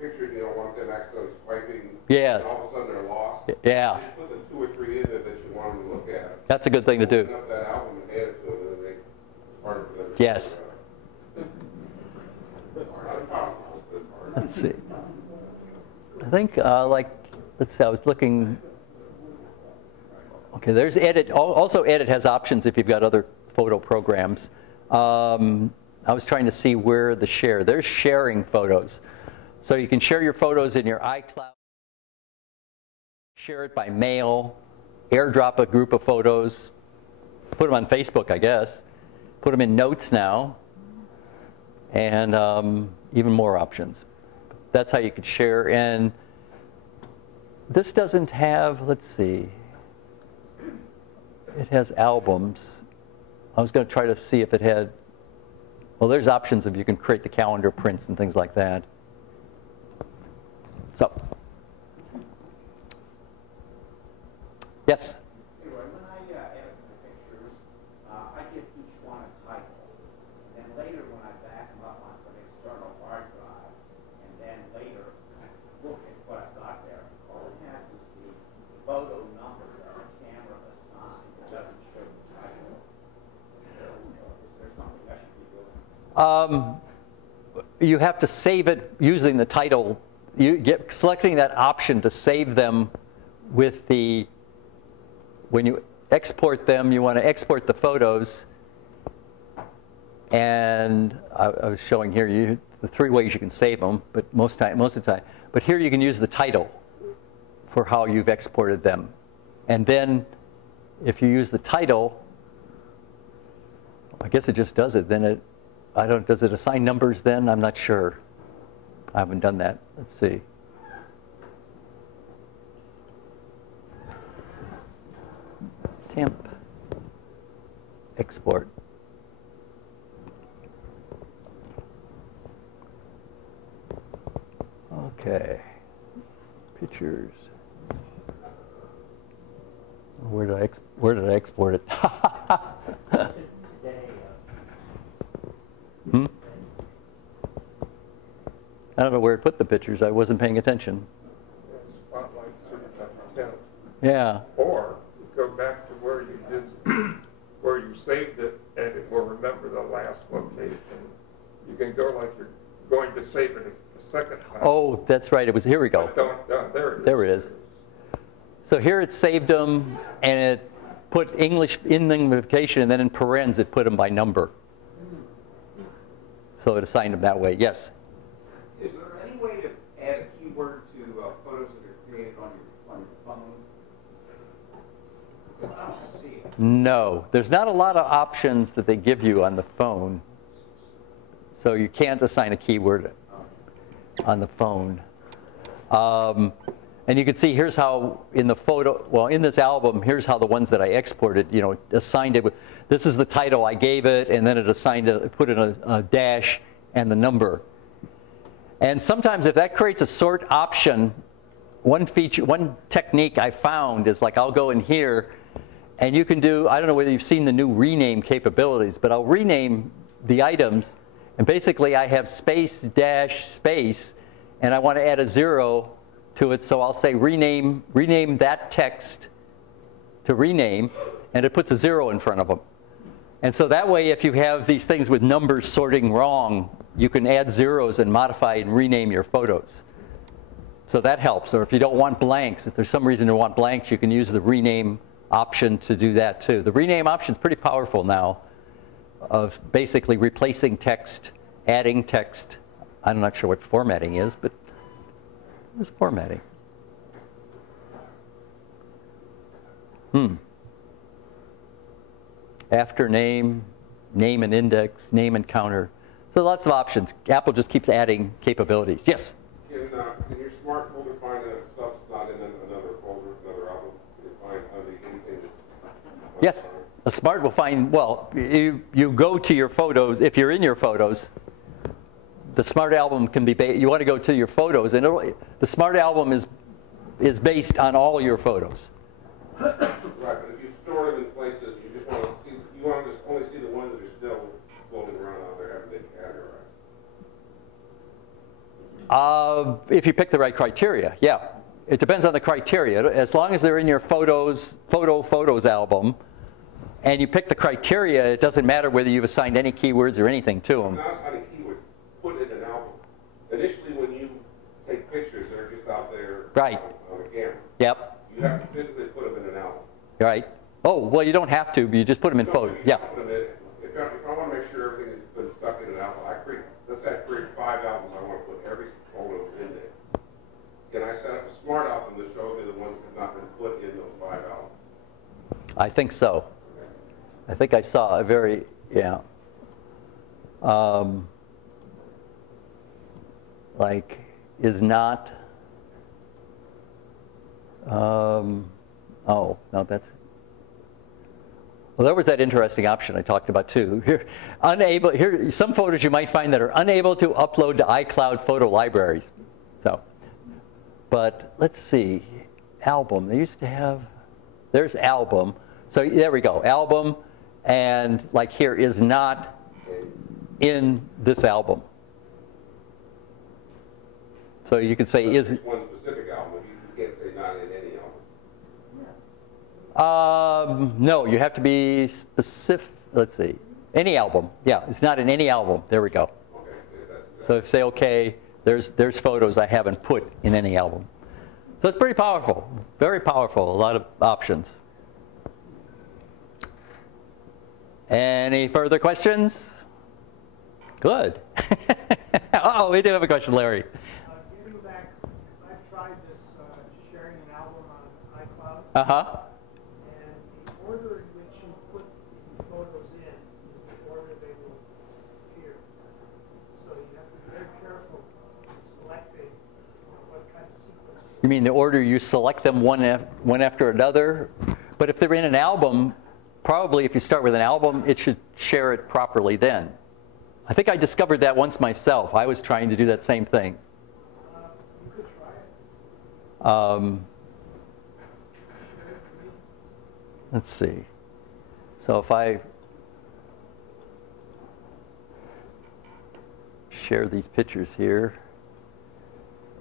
pictures, you don't want them accidentally swiping. Yeah. And all of a sudden they're lost. Yeah. Just put the 2 or 3 in there that you want them to look at. That's a good thing to do. Open up that album and add it to it, and then it's harder for them to Yes. Let's see. I think, let's see, I was looking. Okay, there's Edit. Also, Edit has options if you've got other photo programs. I was trying to see where the share. There's sharing photos. So you can share your photos in your iCloud, share it by mail, airdrop a group of photos, put them on Facebook, I guess, put them in Notes now, and even more options. That's how you could share. And this doesn't have, let's see, it has albums. I was going to try to see if it had, well, there's options if you can create the calendar prints and things like that. So, yes? Anyway, when I edit the pictures, I give each one a title. And then later when I back them up onto an external hard drive, and then later I look at what I've got there, all it has is the photo number that the camera assigned. It doesn't show the title. Is there something I should be doing? You have to save it using the title. You get selecting that option to save them with the, when you export them, you want to export the photos. And I was showing here the 3 ways you can save them, but most of the time. But here you can use the title for how you've exported them. And then if you use the title, I guess it just does it. Then it, does it assign numbers then? I'm not sure. I haven't done that. Let's see. Temp. Export. Okay. Pictures. Where did I export it? I don't know where it put the pictures. I wasn't paying attention. Spotlight search on the 10th. Yeah. Or go back to where you did, where you saved it, and it will remember the last location. You can go like you're going to save it a second time. Oh, that's right. It was, here we go. There it is. There it is. So here it saved them, and it put English in the notification, and then in parens it put them by number. So it assigned them that way. Yes? Is there any way to add a keyword to photos that are created on your phone? I don't see it. No. There's not a lot of options that they give you on the phone. So you can't assign a keyword on the phone. And you can see here's how in the photo, well, in this album, here's how the ones that I exported, assigned it with, this is the title I gave it, and then it assigned it, put in a dash and the number. And sometimes if that creates a sort option, one technique I found is like I'll go in here and you can do, I don't know whether you've seen the new rename capabilities, but I'll rename the items, and basically I have space dash space, and I want to add a 0 to it, so I'll say rename that text to rename, and it puts a 0 in front of them. And so that way, if you have these things with numbers sorting wrong, you can add zeros and modify and rename your photos. So that helps. Or if you don't want blanks, if there's some reason to want blanks, you can use the rename option to do that too. The rename option is pretty powerful now of basically replacing text, adding text. I'm not sure what formatting is, but it's formatting. After name, name and index, name and counter. So lots of options. Apple just keeps adding capabilities. Yes? Can your smart folder find stuff that's not in another folder, another album? Can it find anything that's... Yes. A smart will find, well, you go to your photos. If you're in your photos, the smart album can be, you want to go to your photos, and the smart album is based on all your photos. Right, but if you store them in places, you just want to see, you want to just only see the ones that are still floating around out there, haven't been categorized. If you pick the right criteria, yeah. It depends on the criteria. As long as they're in your photos album, and you pick the criteria, it doesn't matter whether you've assigned any keywords or anything to them. Not assigning keywords, put it in an album. Initially, when you take pictures, they're just out there right. on the camera. Yep. You have to physically put them in an album. Right. Oh, well, you don't have to, but you just put them in photos. Yeah. Put them in, if I want to make sure everything has been stuck in an album, let's say I create 5 albums, I want to put every photo in there. Can I set up a smart album that shows me the ones that have not been put in those 5 albums? I think so. I think I saw a very, yeah. Like, is not, oh, no, that's, well, there was that interesting option I talked about too. Here, some photos you might find that are unable to upload to iCloud photo libraries. So, but let's see, album, they used to have, there's album. So there we go, album, and like here is not in this album. So you could say is one specific album. You can't say not in any album. No, you have to be specific. Let's see, any album. Yeah, it's not in any album. There we go. Okay, that's so say okay. There's photos I haven't put in any album. So it's pretty powerful, very powerful. A lot of options. Any further questions? Good. Oh, we do have a question, Larry. Getting back, I've tried this sharing an album on iCloud. Uh-huh. And the order in which you put the photos in is the order they will appear. So you have to be very careful selecting what kind of sequence. You mean the order you select them one after another? But if they're in an album, probably if you start with an album, it should share it properly then. I think I discovered that once myself. I was trying to do that same thing. You could try it. Let's see. So if I share these pictures here,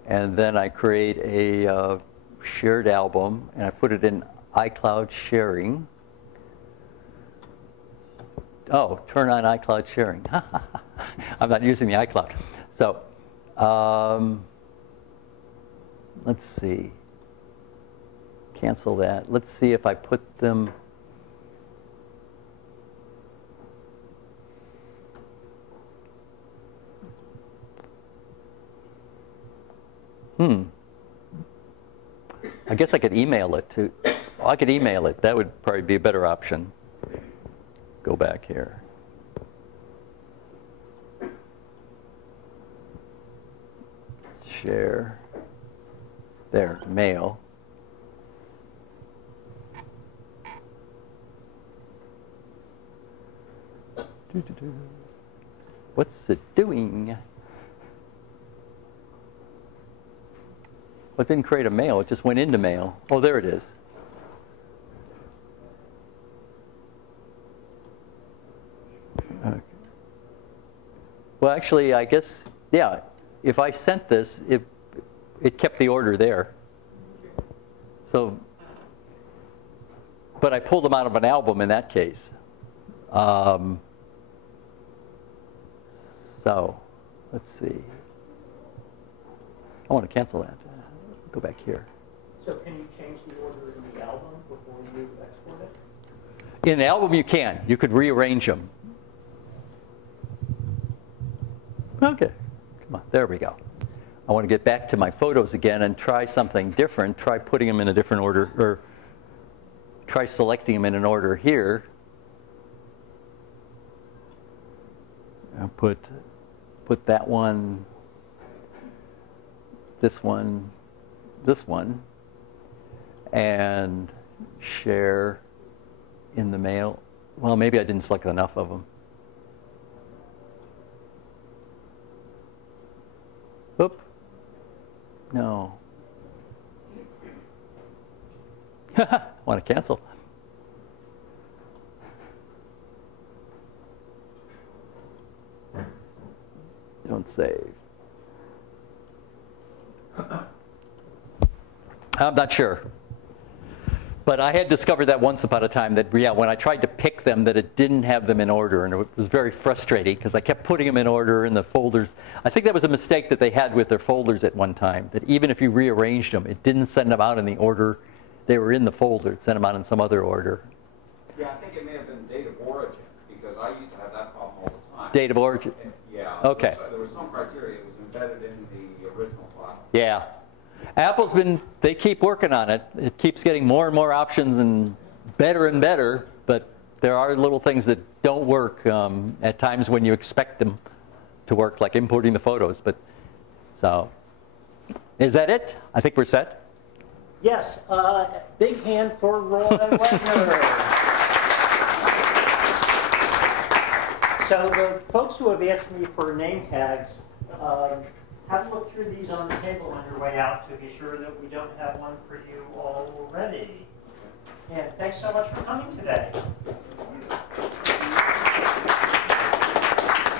and then I create a shared album, and I put it in iCloud sharing. Oh, turn on iCloud sharing. I'm not using the iCloud. So let's see. Cancel that. Let's see if I put them. I guess I could email it to. Oh, I could email it. That would probably be a better option. Go back here. Share. There, mail. What's it doing? Well, it didn't create a mail. It just went into mail. Oh, there it is. Okay. Well, actually, I guess, yeah, if I sent this, it kept the order there. So, but I pulled them out of an album in that case. So, let's see. I want to cancel that. Go back here. So can you change the order in the album before you export it? In the album, you can. You could rearrange them. Okay, come on, there we go. I want to get back to my photos again and try something different. Try putting them in a different order, or try selecting them in an order here. I'll put that one, this one, and share in the mail. Well, maybe I didn't select enough of them. Oop. No. Want to cancel. Don't save. I'm not sure. But I had discovered that once upon a time that, yeah, when I tried to pick them, that it didn't have them in order, and it was very frustrating because I kept putting them in order in the folders. I think that was a mistake that they had with their folders at one time, that even if you rearranged them, it didn't send them out in the order they were in the folder. It sent them out in some other order. Yeah, I think it may have been date of origin, because I used to have that problem all the time. Date of origin? Yeah. Okay. There was some criteria. It was embedded in the original file. Yeah. Apple's they keep working on it. It keeps getting more and more options and better and better, but there are little things that don't work at times when you expect them to work, like importing the photos. But so, is that it? I think we're set. Yes, big hand for Roy Wagner. So the folks who have asked me for name tags, have a look through these on the table on your way out to be sure that we don't have one for you already. And thanks so much for coming today.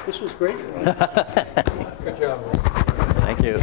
This was great. Good job. Thank you.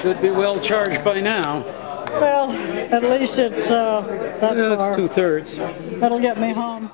Should be well charged by now. Well, at least it's that far. It's 2/3. That'll get me home.